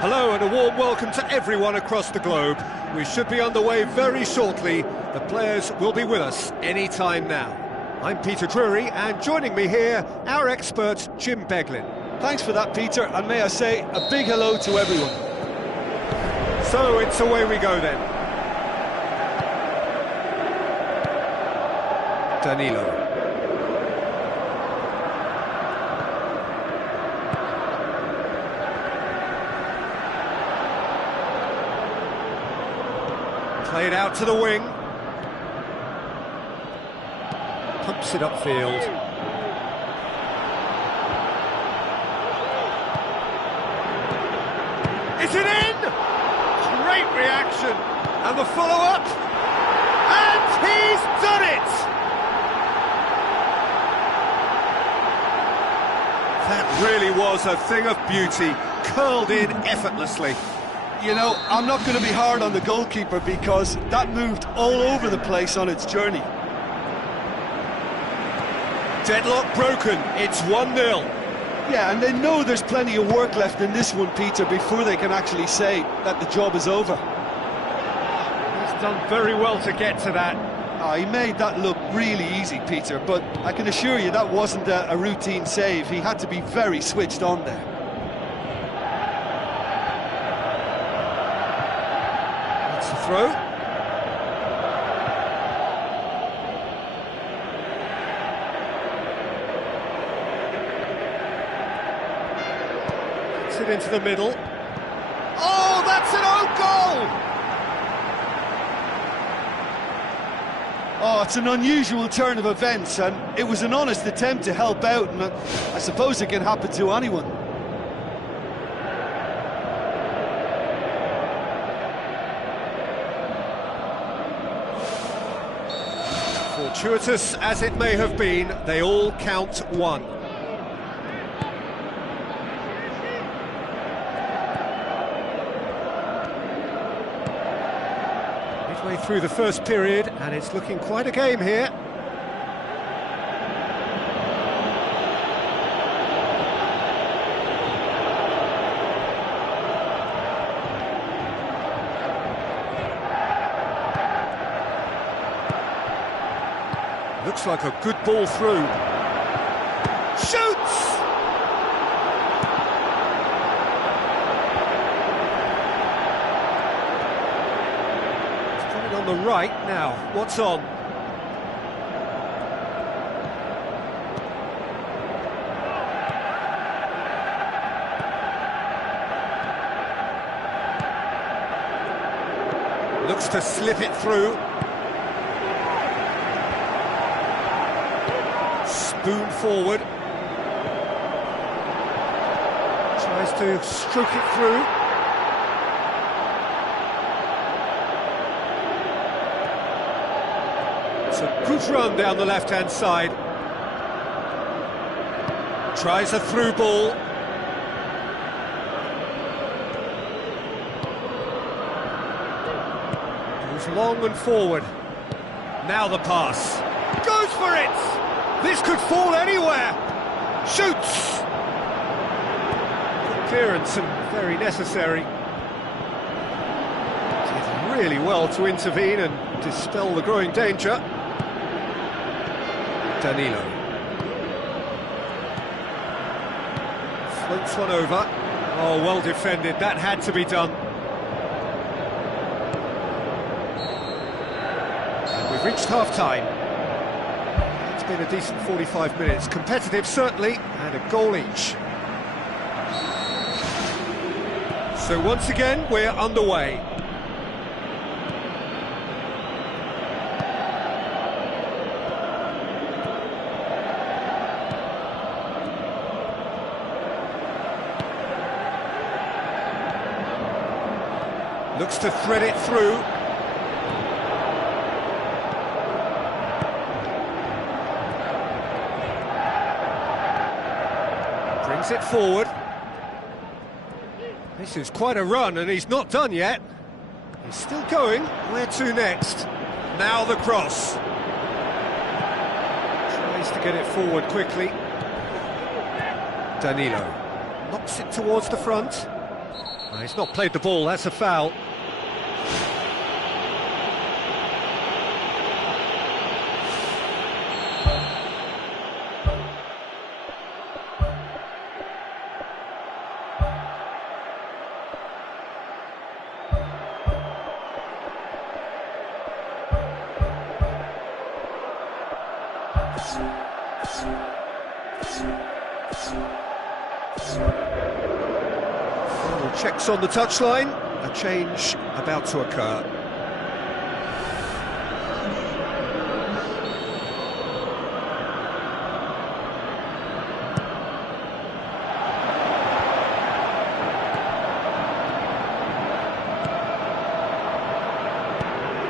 Hello and a warm welcome to everyone across the globe. We should be underway very shortly. The players will be with us any time now. I'm Peter Drury, and joining me here, our expert Jim Beglin. Thanks for that, Peter, and may I say a big hello to everyone. So it's away we go then. Danilo. Played out to the wing. Pumps it upfield. Is it in? Great reaction. And the follow-up. And he's done it! That really was a thing of beauty, curled in effortlessly. You know, I'm not going to be hard on the goalkeeper because that moved all over the place on its journey. Deadlock broken, it's 1-0. Yeah, and they know there's plenty of work left in this one, Peter, before they can actually say that the job is over. He's done very well to get to that. He made that look really easy, Peter, but I can assure you that wasn't a routine save. He had to be very switched on there. Throw. Gets it into the middle. Oh, that's an own goal! Oh, it's an unusual turn of events, and it was an honest attempt to help out, and I suppose it can happen to anyone. Fortuitous as it may have been, they all count one. Midway through the first period, and it's looking quite a game here. Looks like a good ball through. Shoots! He's got it on the right now. What's on? Looks to slip it through. Spoon forward. Tries to stroke it through. It's a good run down the left-hand side. Tries a through ball. Goes long and forward. Now the pass. Goes for it! This could fall anywhere. Shoots! Good clearance and very necessary. Did really well to intervene and dispel the growing danger. Danilo. Floats one over. Oh, well defended, that had to be done. And we've reached half-time. It's been a decent 45 minutes. Competitive, certainly, and a goal each. So once again, we're underway. Looks to thread it through. Brings it forward. This is quite a run, and he's not done yet. He's still going. Where to next? Now the cross. Tries to get it forward quickly. Danilo knocks it towards the front. He's not played the ball, that's a foul. Final checks on the touchline, a change about to occur.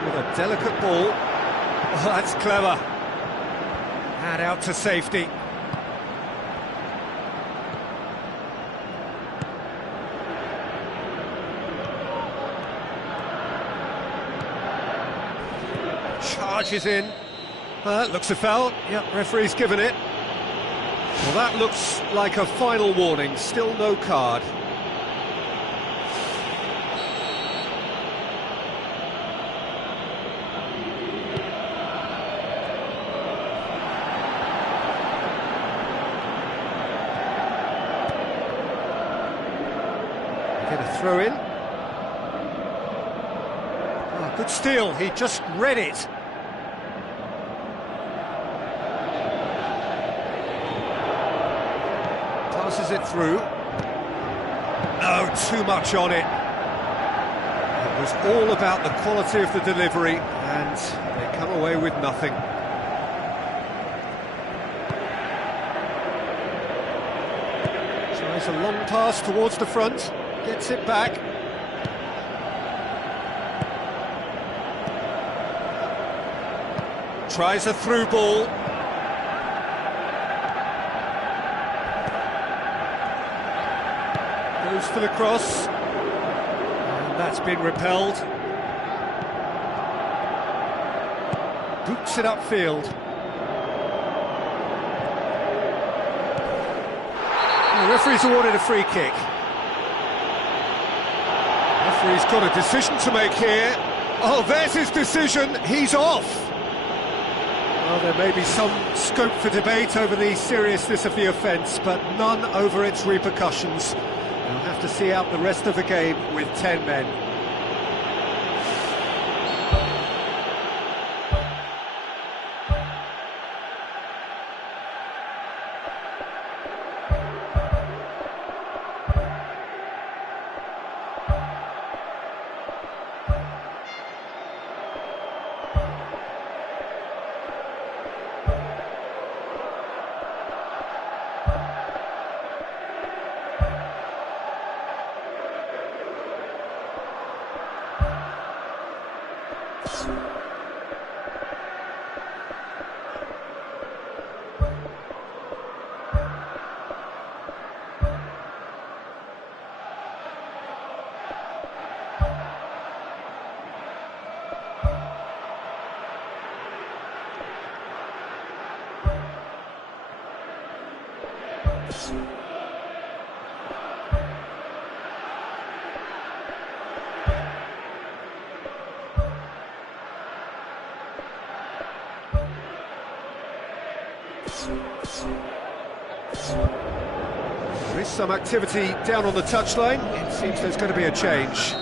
With a delicate ball. Oh, that's clever. And out to safety. Charges in. Looks a foul. Yep, referee's given it. Well, that looks like a final warning. Still no card. Get a throw in. Oh, good steal. He just read it. Passes it through. No, too much on it. It was all about the quality of the delivery, and they come away with nothing. Tries a long pass towards the front, gets it back. Tries a through ball. Goes for the cross, and that's been repelled. Boots it upfield. The referee's awarded a free kick. The referee's got a decision to make here. Oh, there's his decision, he's off. Well, there may be some scope for debate over the seriousness of the offence, but none over its repercussions. We'll have to see out the rest of the game with 10 men. There is some activity down on the touchline. It seems there's going to be a change.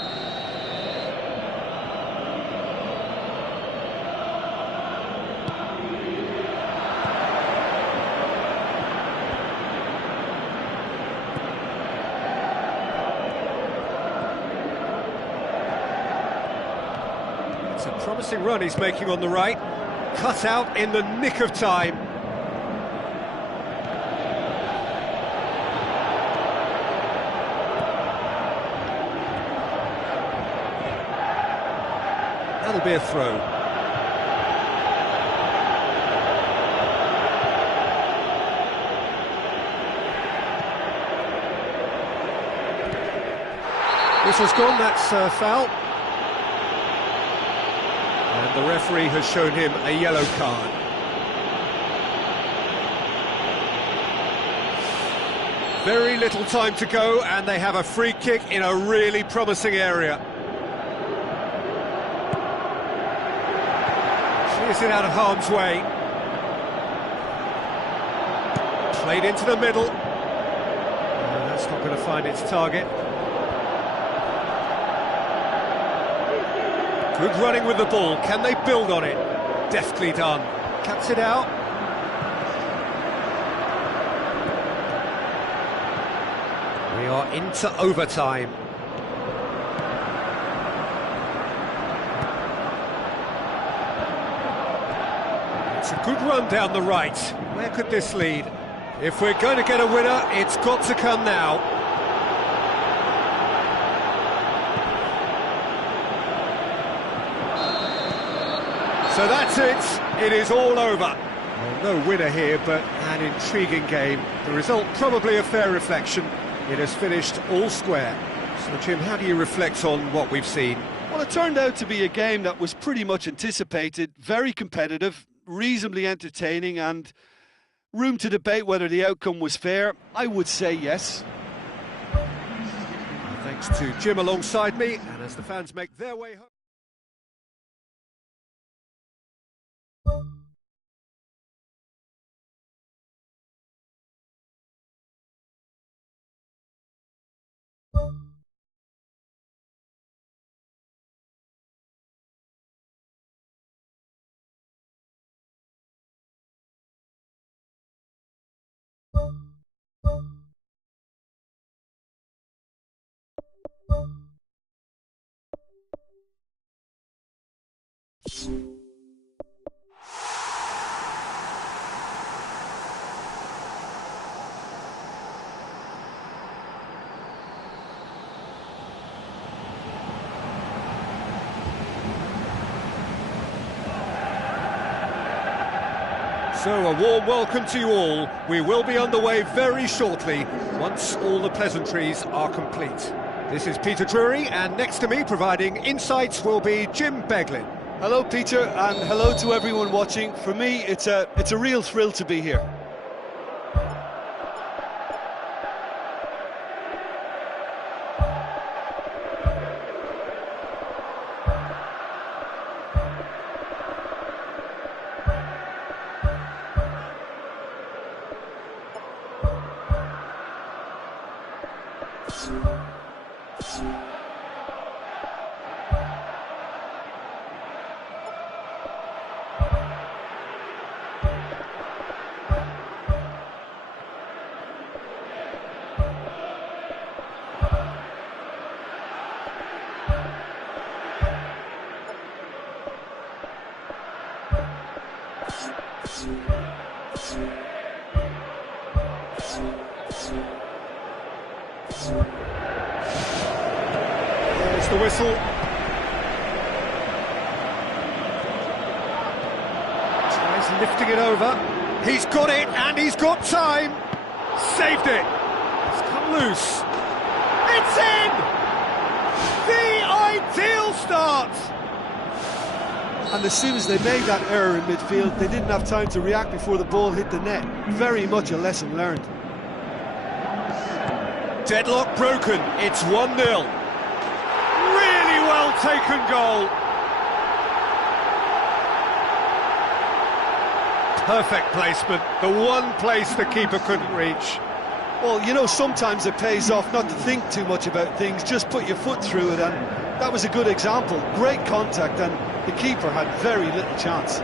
It's a promising run he's making on the right. Cut out in the nick of time. That'll be a throw. Whistle's gone, that's a foul. And the referee has shown him a yellow card. Very little time to go, and they have a free kick in a really promising area. Is it out of harm's way? Played into the middle. That's not going to find its target. Good running with the ball. Can they build on it? Deftly done. Cuts it out. We are into overtime. It's a good run down the right. Where could this lead? If we're going to get a winner, it's got to come now. So that's it. It is all over. Well, no winner here, but an intriguing game. The result probably a fair reflection. It has finished all square. So, Jim, how do you reflect on what we've seen? Well, it turned out to be a game that was pretty much anticipated, very competitive, reasonably entertaining, and room to debate whether the outcome was fair. I would say yes. Thanks to Jim alongside me, and as the fans make their way home. So a warm welcome to you all. We will be underway very shortly, once all the pleasantries are complete. This is Peter Drury, and next to me providing insights will be Jim Beglin. Hello, Peter, and hello to everyone watching. For me, it's a real thrill to be here. There's the whistle. Tries lifting it over. He's got it, and he's got time. Saved it. It's come loose. It's in! The ideal start! And as soon as they made that error in midfield, they didn't have time to react before the ball hit the net. Very much a lesson learned. Deadlock broken, it's 1-0. Really well taken goal. Perfect placement, the one place the keeper couldn't reach. Well, you know, sometimes it pays off not to think too much about things, just put your foot through it, and that was a good example. Great contact, and the keeper had very little chance.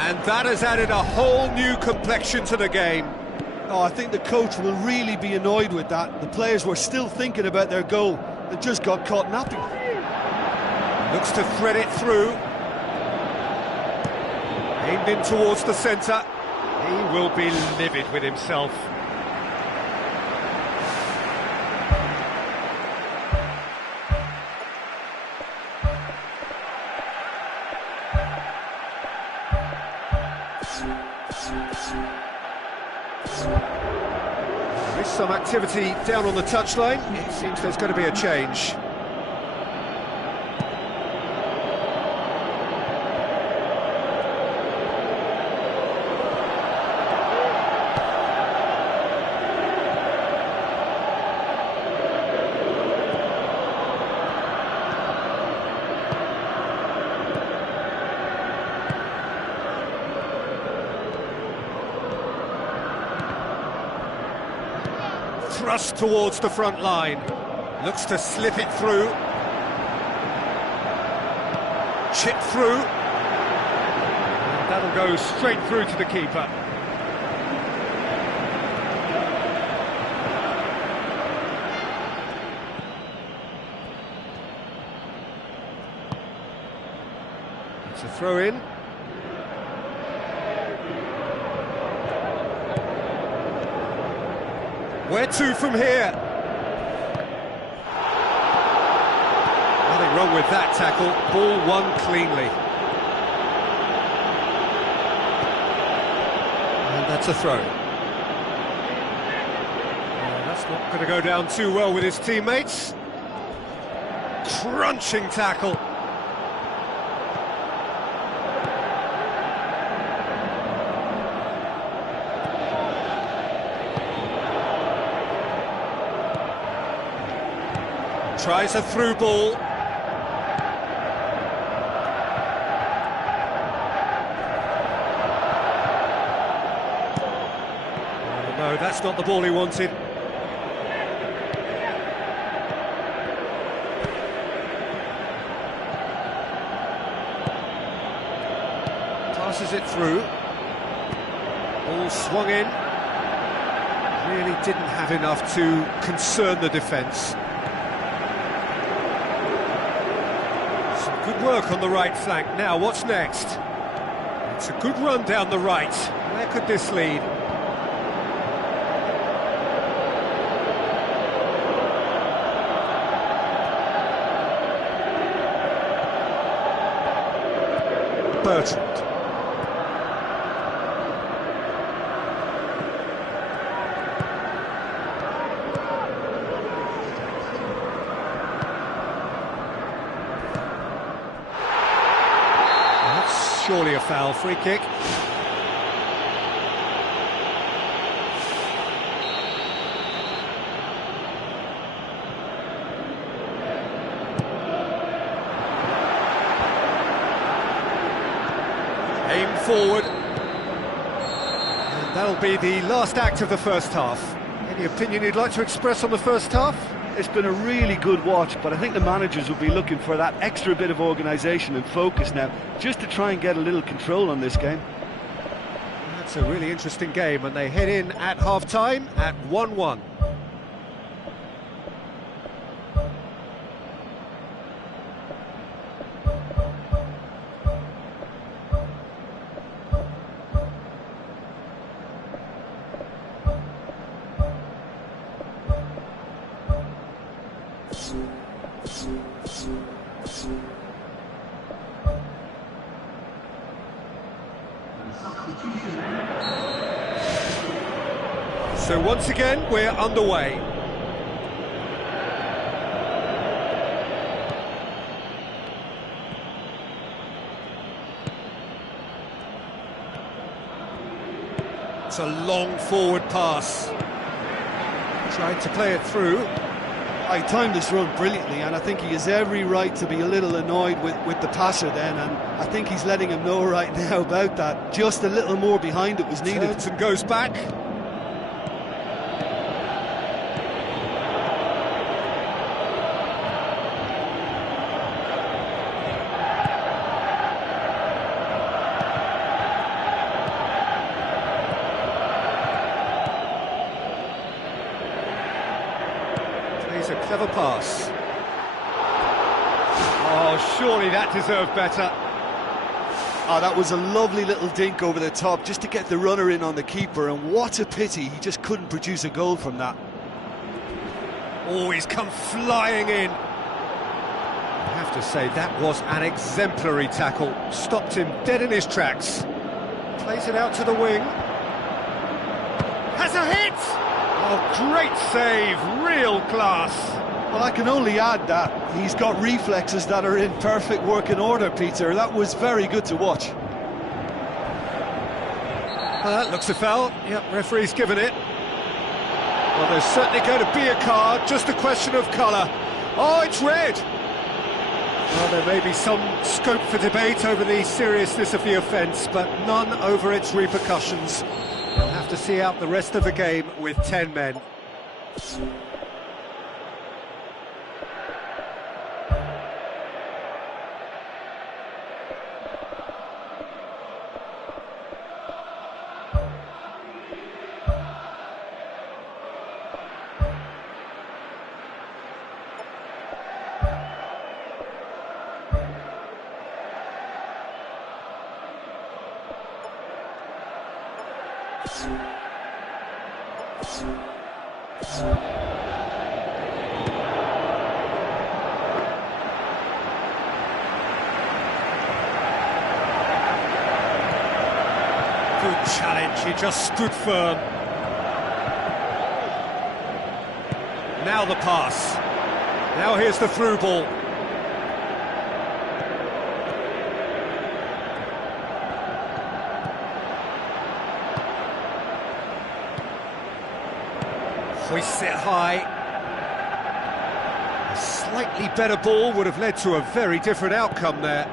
And that has added a whole new complexion to the game. Oh, I think the coach will really be annoyed with that. The players were still thinking about their goal and just got caught napping. Looks to thread it through. Aimed in towards the centre. He will be livid with himself. There's some activity down on the touchline. It seems there's going to be a change. Thrust towards the front line. Looks to slip it through. Chip through. And that'll go straight through to the keeper. It's a throw in. Where to from here? Nothing wrong with that tackle. Ball won cleanly. And that's a throw. That's not going to go down too well with his teammates. Crunching tackle. Tries a through ball. Oh, no, that's not the ball he wanted. Passes it through. Ball swung in. Really didn't have enough to concern the defence. Good work on the right flank. Now, what's next? It's a good run down the right. Where could this lead? Bertrand. Surely a foul, free kick. Aim forward. And that'll be the last act of the first half. Any opinion you'd like to express on the first half? It's been a really good watch, but I think the managers will be looking for that extra bit of organisation and focus now, just to try and get a little control on this game. That's a really interesting game, and they head in at half-time at 1-1. So once again, we're underway. It's a long forward pass. Tried to play it through. I timed this run brilliantly, and I think he has every right to be a little annoyed with the passer then, and I think he's letting him know right now about that. Just a little more behind it was needed. Turns and goes back. Plays a clever pass. Oh, surely that deserved better. Oh, that was a lovely little dink over the top just to get the runner in on the keeper, and what a pity he just couldn't produce a goal from that. Oh, he's come flying in. I have to say, that was an exemplary tackle. Stopped him dead in his tracks. Plays it out to the wing. Has a hit! Oh, great save, real class. Well, I can only add that he's got reflexes that are in perfect working order, Peter. That was very good to watch. That looks a foul. Yep, referee's given it. Well, there's certainly going to be a card, just a question of colour. Oh, it's red! Well, there may be some scope for debate over the seriousness of the offence, but none over its repercussions. We'll have to see out the rest of the game with 10 men. Good challenge, he just stood firm. Now the pass. Now here's the through ball. Hoists it high. A slightly better ball would have led to a very different outcome there.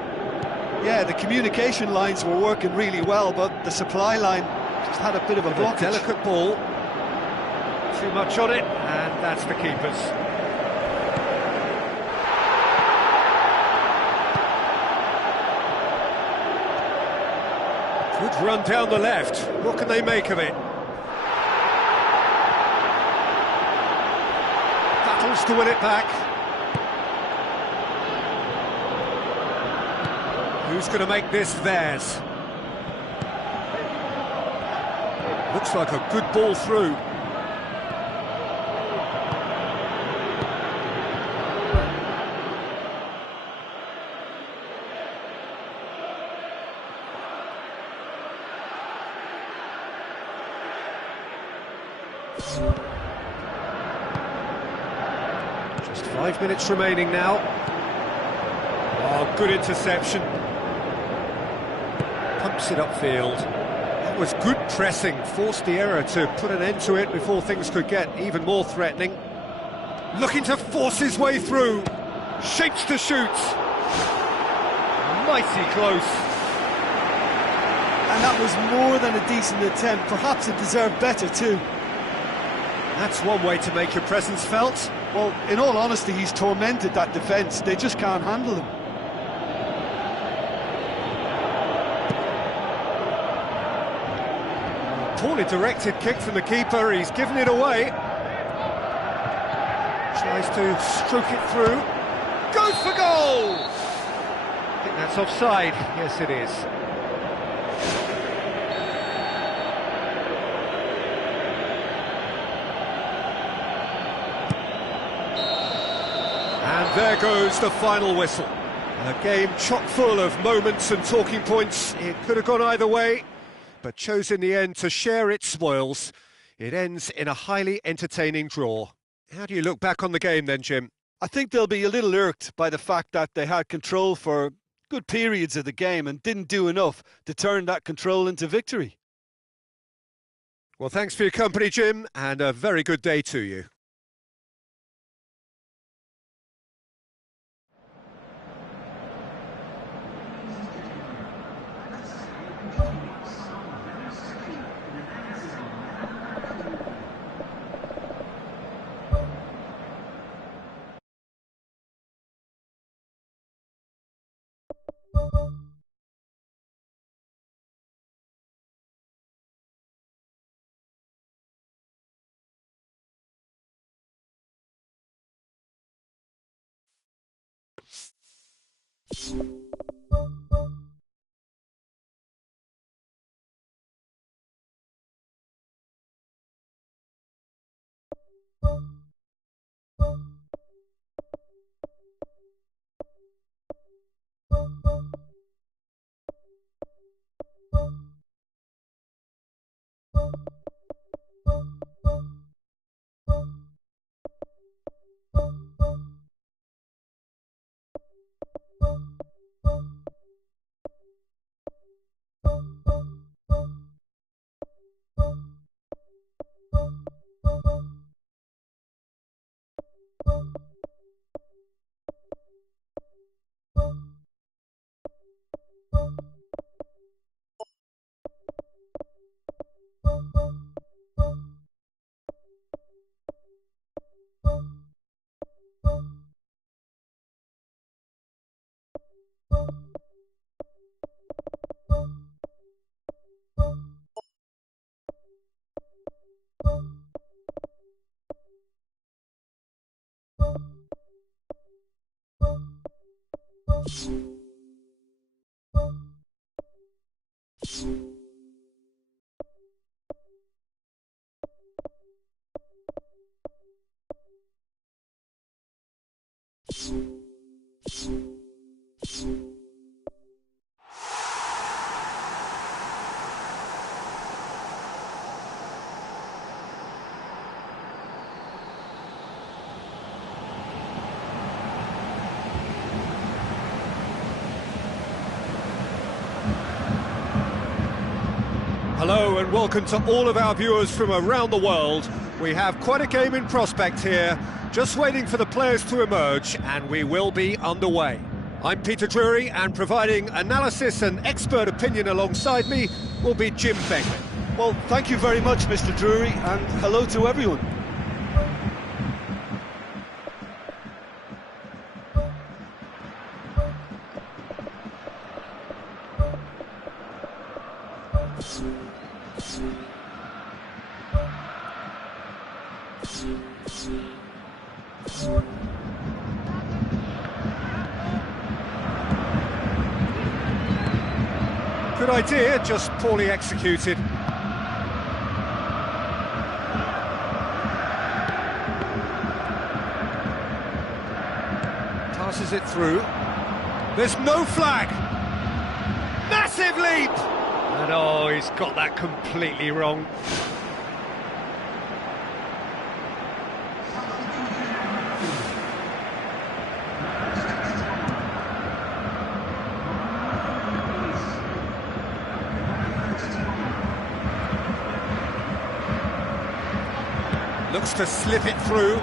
Yeah, the communication lines were working really well, but the supply line just had a bit of a blockage. Delicate ball. Too much on it, and that's the keeper's. Good run down the left. What can they make of it? Battles to win it back. Who's going to make this theirs? Looks like a good ball through. Just 5 minutes remaining now. Oh, good interception. Pumps it upfield. That was good pressing, forced the error to put an end to it before things could get even more threatening. Looking to force his way through. Shapes to shoot. Mighty close. And that was more than a decent attempt. Perhaps it deserved better too. That's one way to make your presence felt. Well, in all honesty, he's tormented that defence. They just can't handle him. Poorly directed kick from the keeper, he's given it away. Tries to stroke it through. Goes for goal! I think that's offside. Yes, it is. And there goes the final whistle. A game chock full of moments and talking points. It could have gone either way, but chose in the end to share its spoils. It ends in a highly entertaining draw. How do you look back on the game then, Jim? I think they'll be a little irked by the fact that they had control for good periods of the game and didn't do enough to turn that control into victory. Well, thanks for your company, Jim, and a very good day to you. Hello and welcome to all of our viewers from around the world. We have quite a game in prospect here, just waiting for the players to emerge, and we will be underway. I'm Peter Drury, and providing analysis and expert opinion alongside me will be Jim Beglin. Well, thank you very much, Mr. Drury, and hello to everyone. Good idea, just poorly executed. Passes it through. There's no flag! Massive leap! And oh, he's got that completely wrong. Looks to slip it through.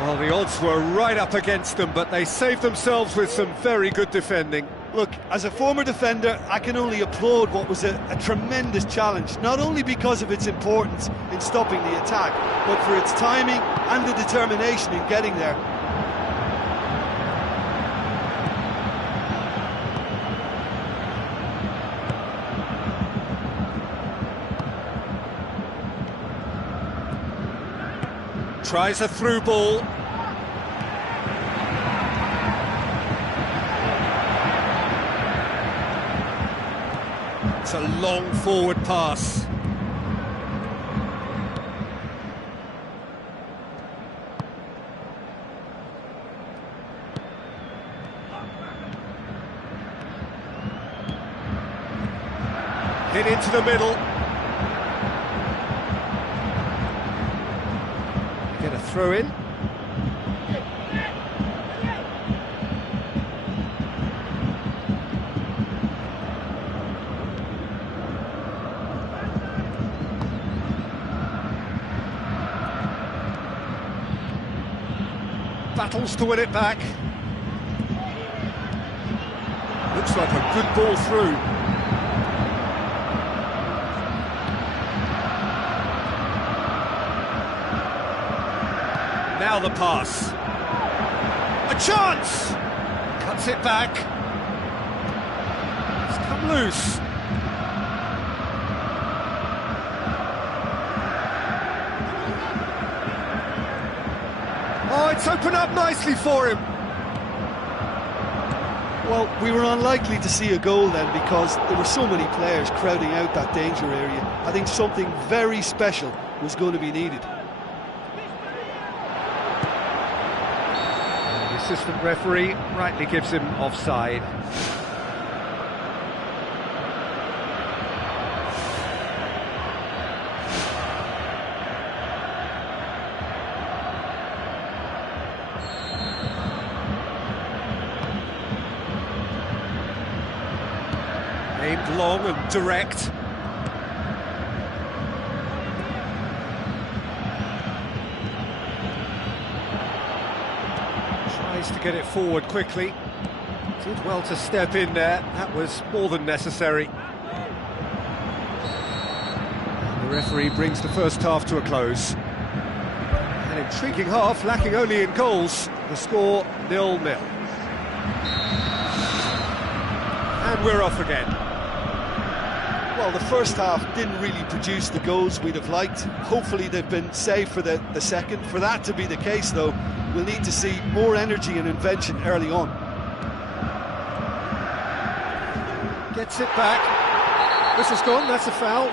Well, the odds were right up against them, but they saved themselves with some very good defending. Look, as a former defender, I can only applaud what was a tremendous challenge, not only because of its importance in stopping the attack, but for its timing and the determination in getting there. Tries a through ball. It's a long forward pass. Hit into the middle. Get a throw in. battles to win it back. Looks like a good ball through. Now the pass. A chance! Cuts it back. It's come loose. Oh, it's opened up nicely for him. Well, we were unlikely to see a goal then because there were so many players crowding out that danger area. I think something very special was going to be needed. The assistant referee rightly gives him offside. Aimed long and direct. Tries to get it forward quickly. Did well to step in there. That was more than necessary. And the referee brings the first half to a close. An intriguing half, lacking only in goals. The score 0-0. And we're off again. Well, the first half didn't really produce the goals we'd have liked. Hopefully they've been saved for the second. For that to be the case, though, we'll need to see more energy and invention early on. Gets it back. Whistle's gone, that's a foul.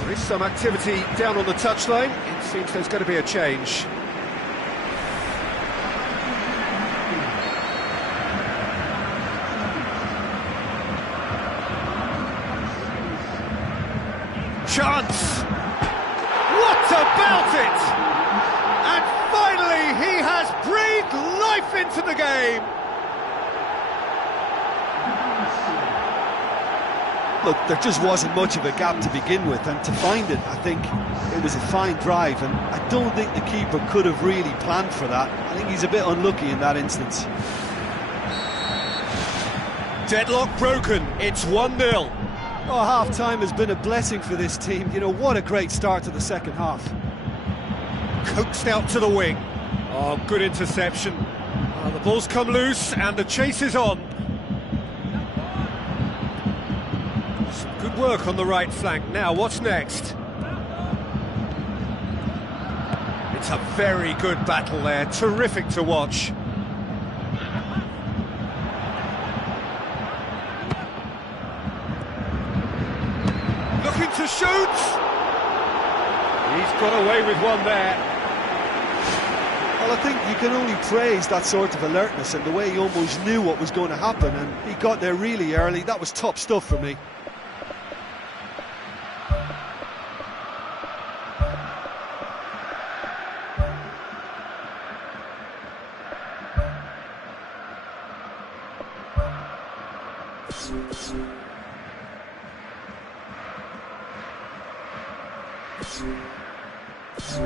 There is some activity down on the touchline. It seems there's going to be a change. Chance! What about it? And finally he has breathed life into the game. Look, there just wasn't much of a gap to begin with, and to find it, I think it was a fine drive, and I don't think the keeper could have really planned for that. I think he's a bit unlucky in that instance. Deadlock broken, it's 1-0. Oh, half-time has been a blessing for this team. You know, what a great start to the second half. Coaxed out to the wing. Oh, good interception. The ball's come loose and the chase is on. Some good work on the right flank. Now, what's next? It's a very good battle there. Terrific to watch. Looking to shoot. He's got away with one there. Well, I think you can only praise that sort of alertness and the way he almost knew what was going to happen, and he got there really early. That was top stuff for me. There's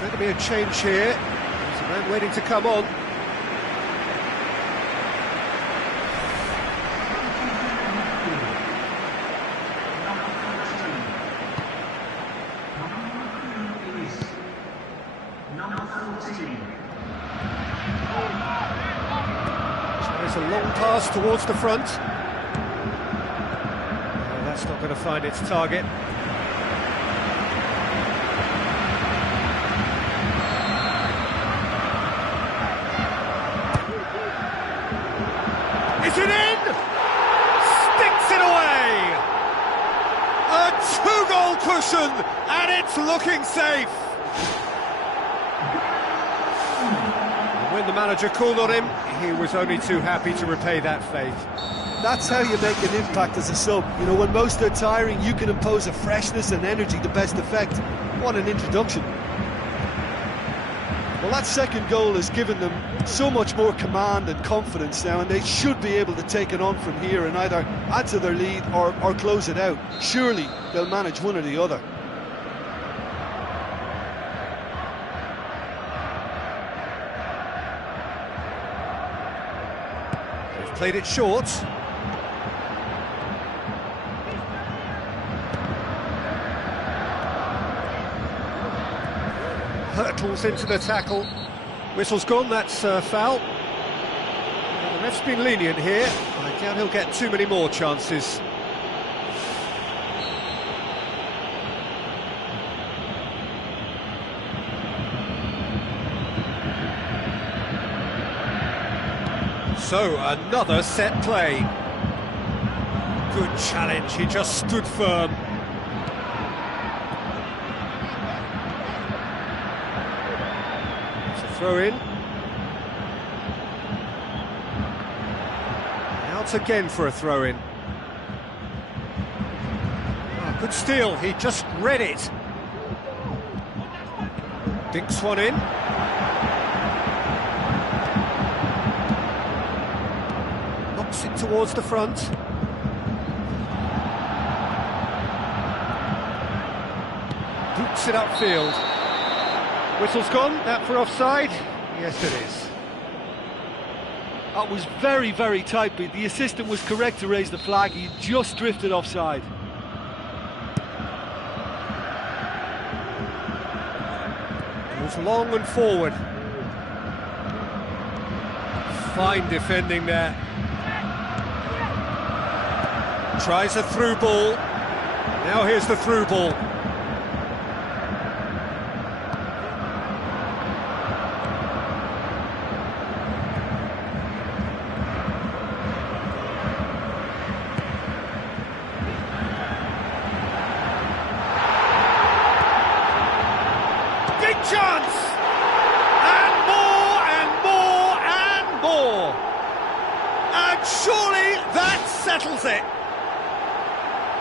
going to be a change here. There's a man waiting to come on. Tries a long pass towards the front. Oh, that's not going to find its target. Is it in? Sticks it away! A two-goal cushion, and it's looking safe! And when the manager called on him, he was only too happy to repay that faith. That's how you make an impact as a sub. You know, when most are tiring, you can impose a freshness and energy to best effect. What an introduction. Well, that second goal has given them so much more command and confidence now, and they should be able to take it on from here and either add to their lead or close it out. Surely they'll manage one or the other. They've played it short. Hurtles into the tackle. Whistle's gone, that's foul. The ref's been lenient here. I doubt he'll get too many more chances. So, another set play. Good challenge, he just stood firm. Throw in. Out again for a throw in. Oh, good steal, he just read it. Dinks one in. Knocks it towards the front. Boots it upfield. Whistle's gone, that for offside? Yes, it is. That was very, very tight, but the assistant was correct to raise the flag. He just drifted offside. Goes long and forward. Fine defending there. Tries a through ball. Now here's the through ball. Chance! And more, and more, and more! And surely that settles it!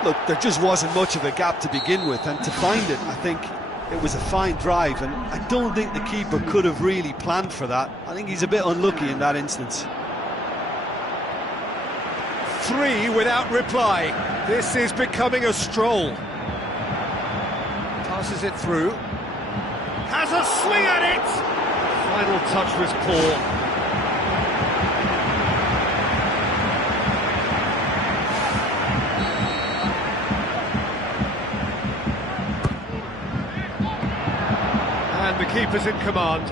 Look, there just wasn't much of a gap to begin with, and to find it, I think it was a fine drive, and I don't think the keeper could have really planned for that. I think he's a bit unlucky in that instance. 3 without reply. This is becoming a stroll. Passes it through. Has a swing at it! Final touch was poor. And the keeper's in command.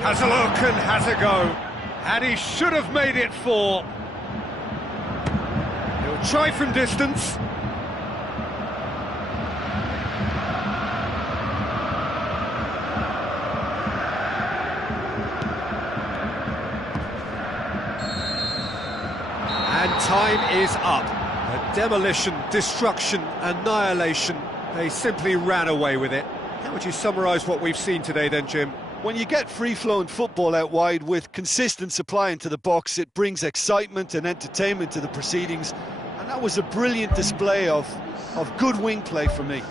Has a look and has a go. And he should have made it 4. Try from distance. And time is up. A demolition, destruction, annihilation. They simply ran away with it. How would you summarise what we've seen today then, Jim? When you get free-flowing football out wide with consistent supply into the box, it brings excitement and entertainment to the proceedings. And that was a brilliant display of good wing play for me.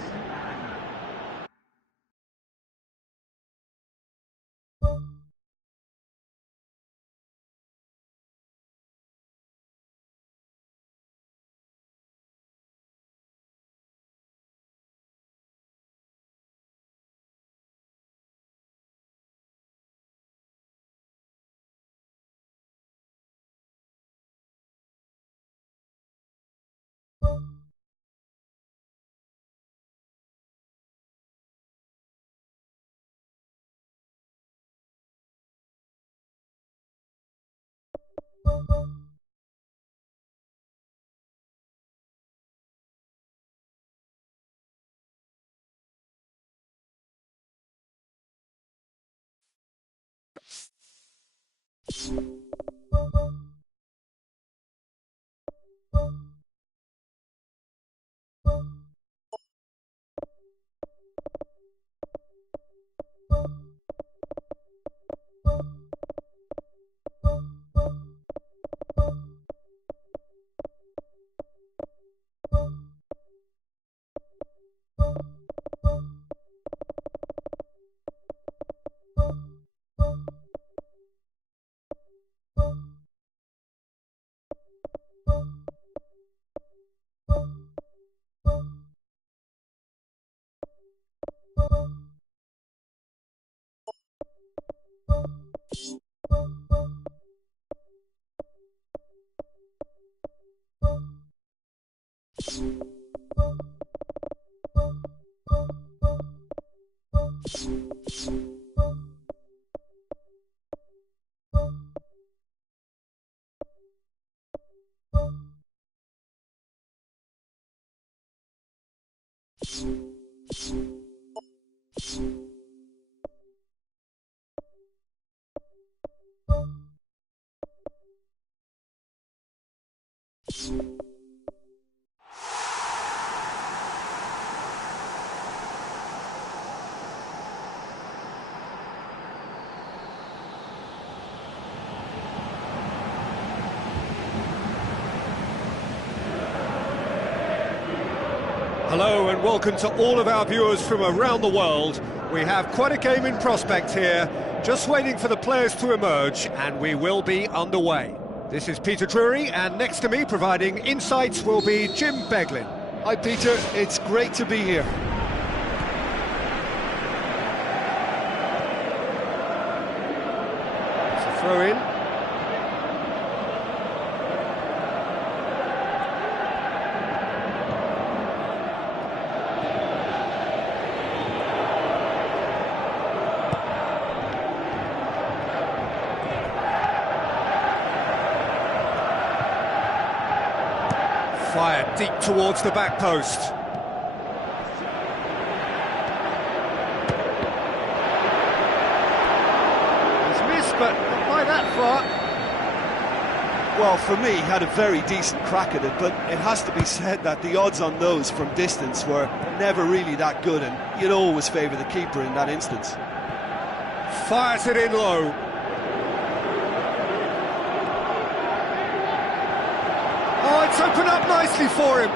Hello and welcome to all of our viewers from around the world. We have quite a game in prospect here, just waiting for the players to emerge, and we will be underway. This is Peter Drury, and next to me providing insights will be Jim Beglin. Hi Peter, it's great to be here. It's a throw in. Fired deep towards the back post. He's missed, but not by that far. Well, for me, he had a very decent crack at it, but it has to be said that the odds on those from distance were never really that good, and you'd always favour the keeper in that instance. Fires it in low. Oh, it's opened up nicely for him.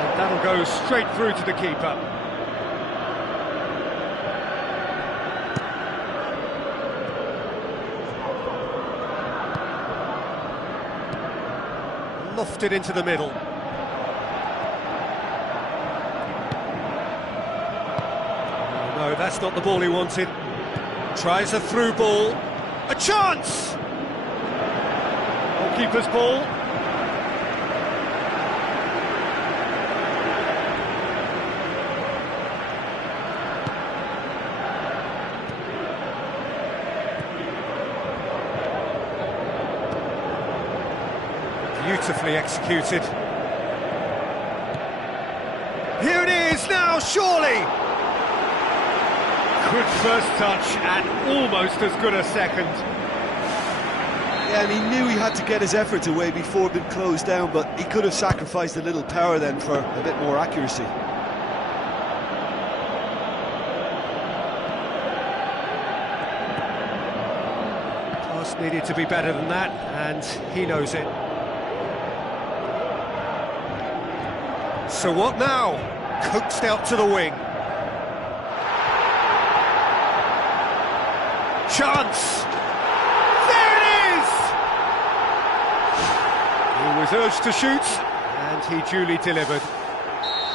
And that'll go straight through to the keeper. Lofted into the middle. No, that's not the ball he wanted. Tries a through ball. A chance! Goalkeeper's ball. Beautifully executed. Here it is now, surely! Good first touch and almost as good a second. Yeah, and he knew he had to get his efforts away before being closed down, but he could have sacrificed a little power then for a bit more accuracy. Pass needed to be better than that, and he knows it. So what now? Coaxed out to the wing. Chance! There it is! He was urged to shoot, and he duly delivered.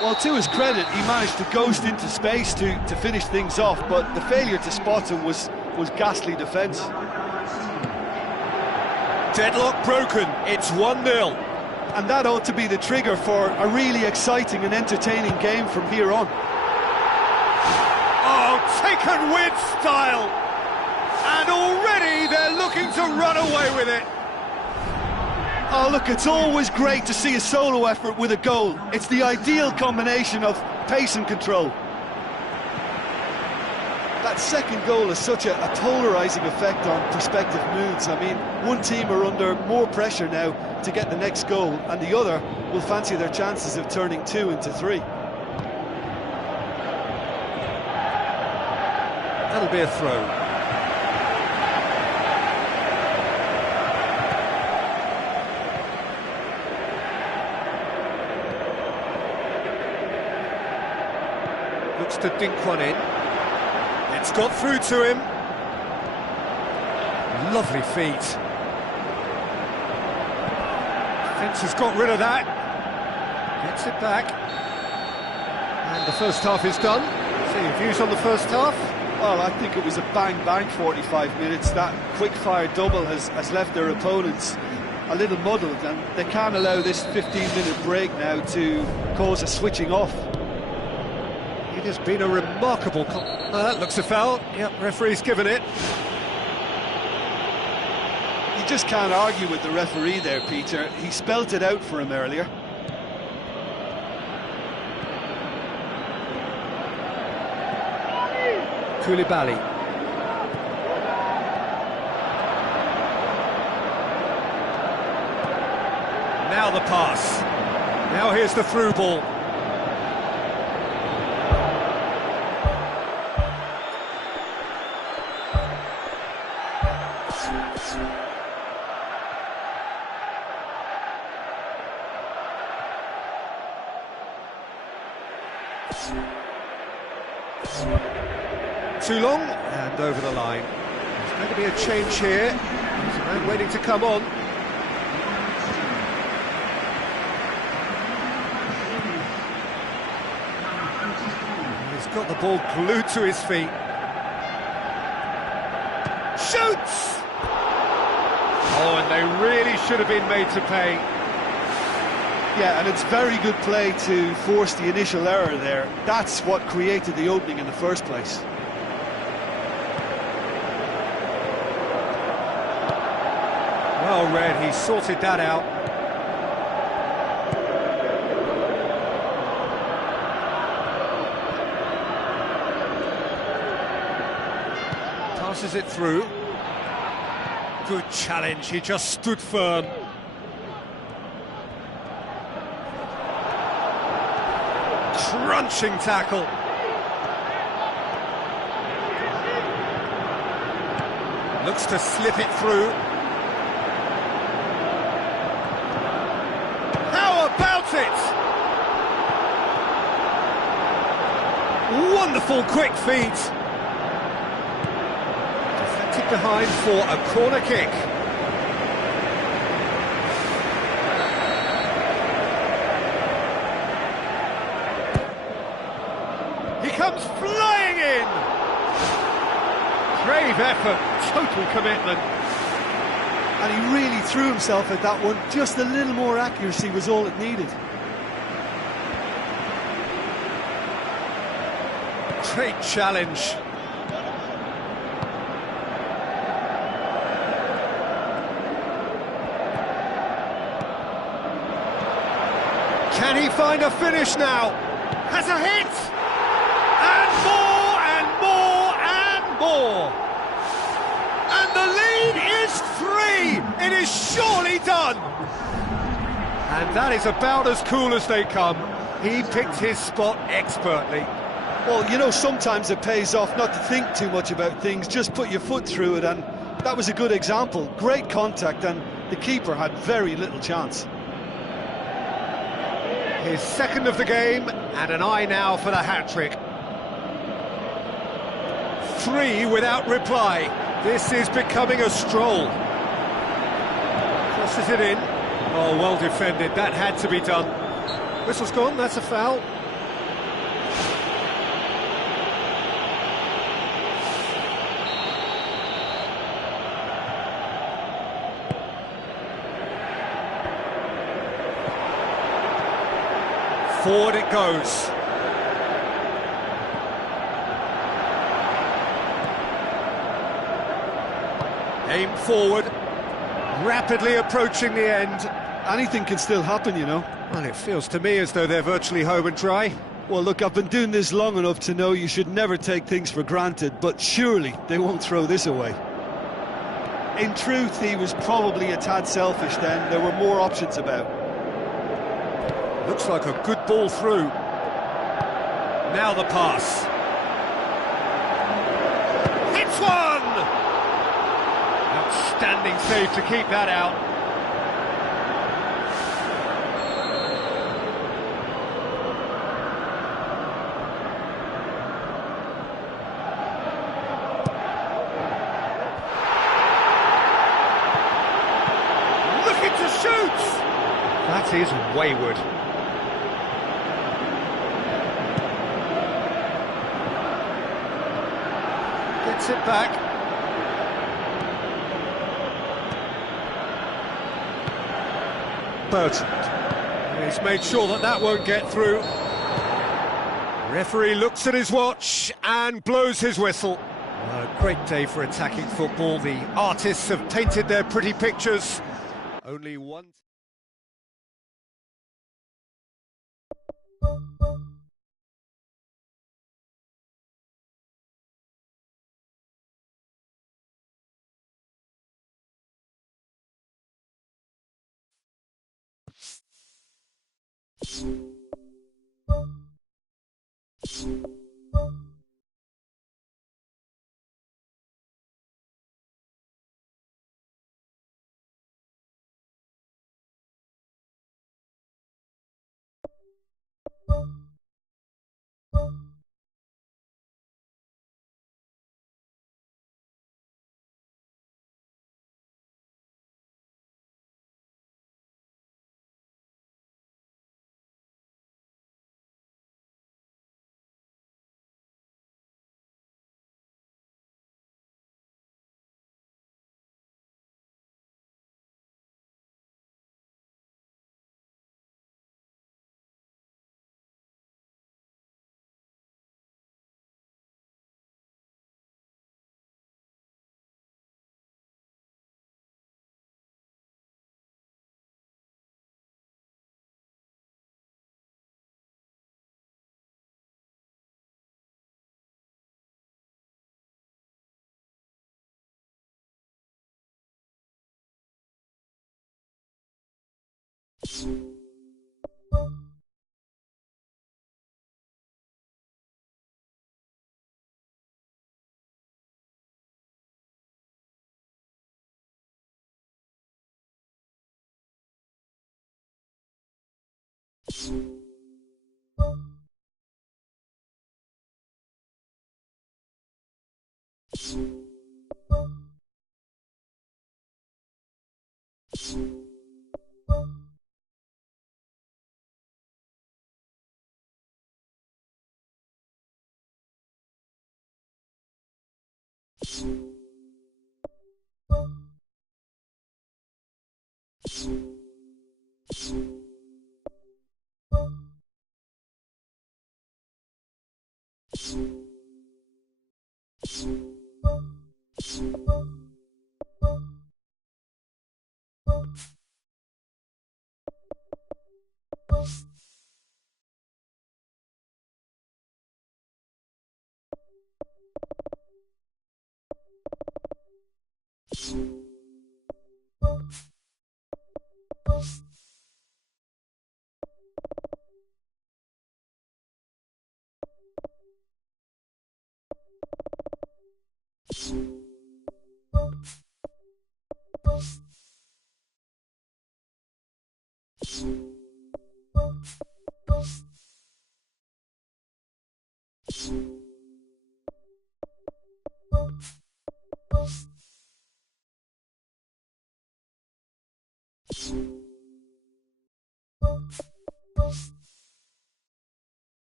Well, to his credit, he managed to ghost into space to finish things off, but the failure to spot him was ghastly defence. Deadlock broken, it's 1-0. And that ought to be the trigger for a really exciting and entertaining game from here on. Oh, taken with style! And already they're looking to run away with it. Oh, look, it's always great to see a solo effort with a goal. It's the ideal combination of pace and control. That second goal has such a polarising effect on prospective moods. I mean, one team are under more pressure now to get the next goal, and the other will fancy their chances of turning 2 into 3. That'll be a throw. Looks to dink one in. It's got through to him. Lovely feet. Fence has got rid of that. Gets it back. And the first half is done. So your views on the first half? Well, I think it was a bang-bang 45 minutes. That quick-fire double has left their opponents a little muddled, and they can't allow this 15-minute break now to cause a switching off. It has been a remarkable... that looks a foul. Yep, referee's given it. You just can't argue with the referee there, Peter. He spelt it out for him earlier. Koulibaly. Now the pass. Now here's the through ball. Too long, and over the line. There's going to be a change here. There's a man waiting to come on. He's got the ball glued to his feet. Shoots! Oh, and they really should have been made to pay. Yeah, and it's very good play to force the initial error there. That's what created the opening in the first place. Well read, he sorted that out. Passes it through. Good challenge, he just stood firm. Crunching tackle. Looks to slip it through. How about it? Wonderful quick feet. Deflected behind for a corner kick. He comes flying in! Brave effort, total commitment. And he really threw himself at that one. Just a little more accuracy was all it needed. Great challenge. Can he find a finish now? Has a hit! And more, and more, and more! And the lead is 3! It is surely done! And that is about as cool as they come. He picked his spot expertly. Well, you know, sometimes it pays off not to think too much about things, just put your foot through it, and that was a good example. Great contact, and the keeper had very little chance. His second of the game, and an eye now for the hat-trick. 3 without reply. This is becoming a stroll. Crosses it in. Oh, well defended. That had to be done. Whistle's gone, that's a foul. Forward it goes. Aim forward, rapidly approaching the end. anything can still happen, you know. Well, it feels to me as though they're virtually home and dry. Well, look, I've been doing this long enough to know you should never take things for granted, but surely they won't throw this away. In truth, he was probably a tad selfish then. There were more options about. Looks like a good ball through. Now the pass. Hits one! Outstanding save to keep that out. Looking to shoot! That is wayward. Gets it back. Burton. He's made sure that that won't get through. Referee looks at his watch and blows his whistle. A great day for attacking football. The artists have painted their pretty pictures. Only one...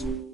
You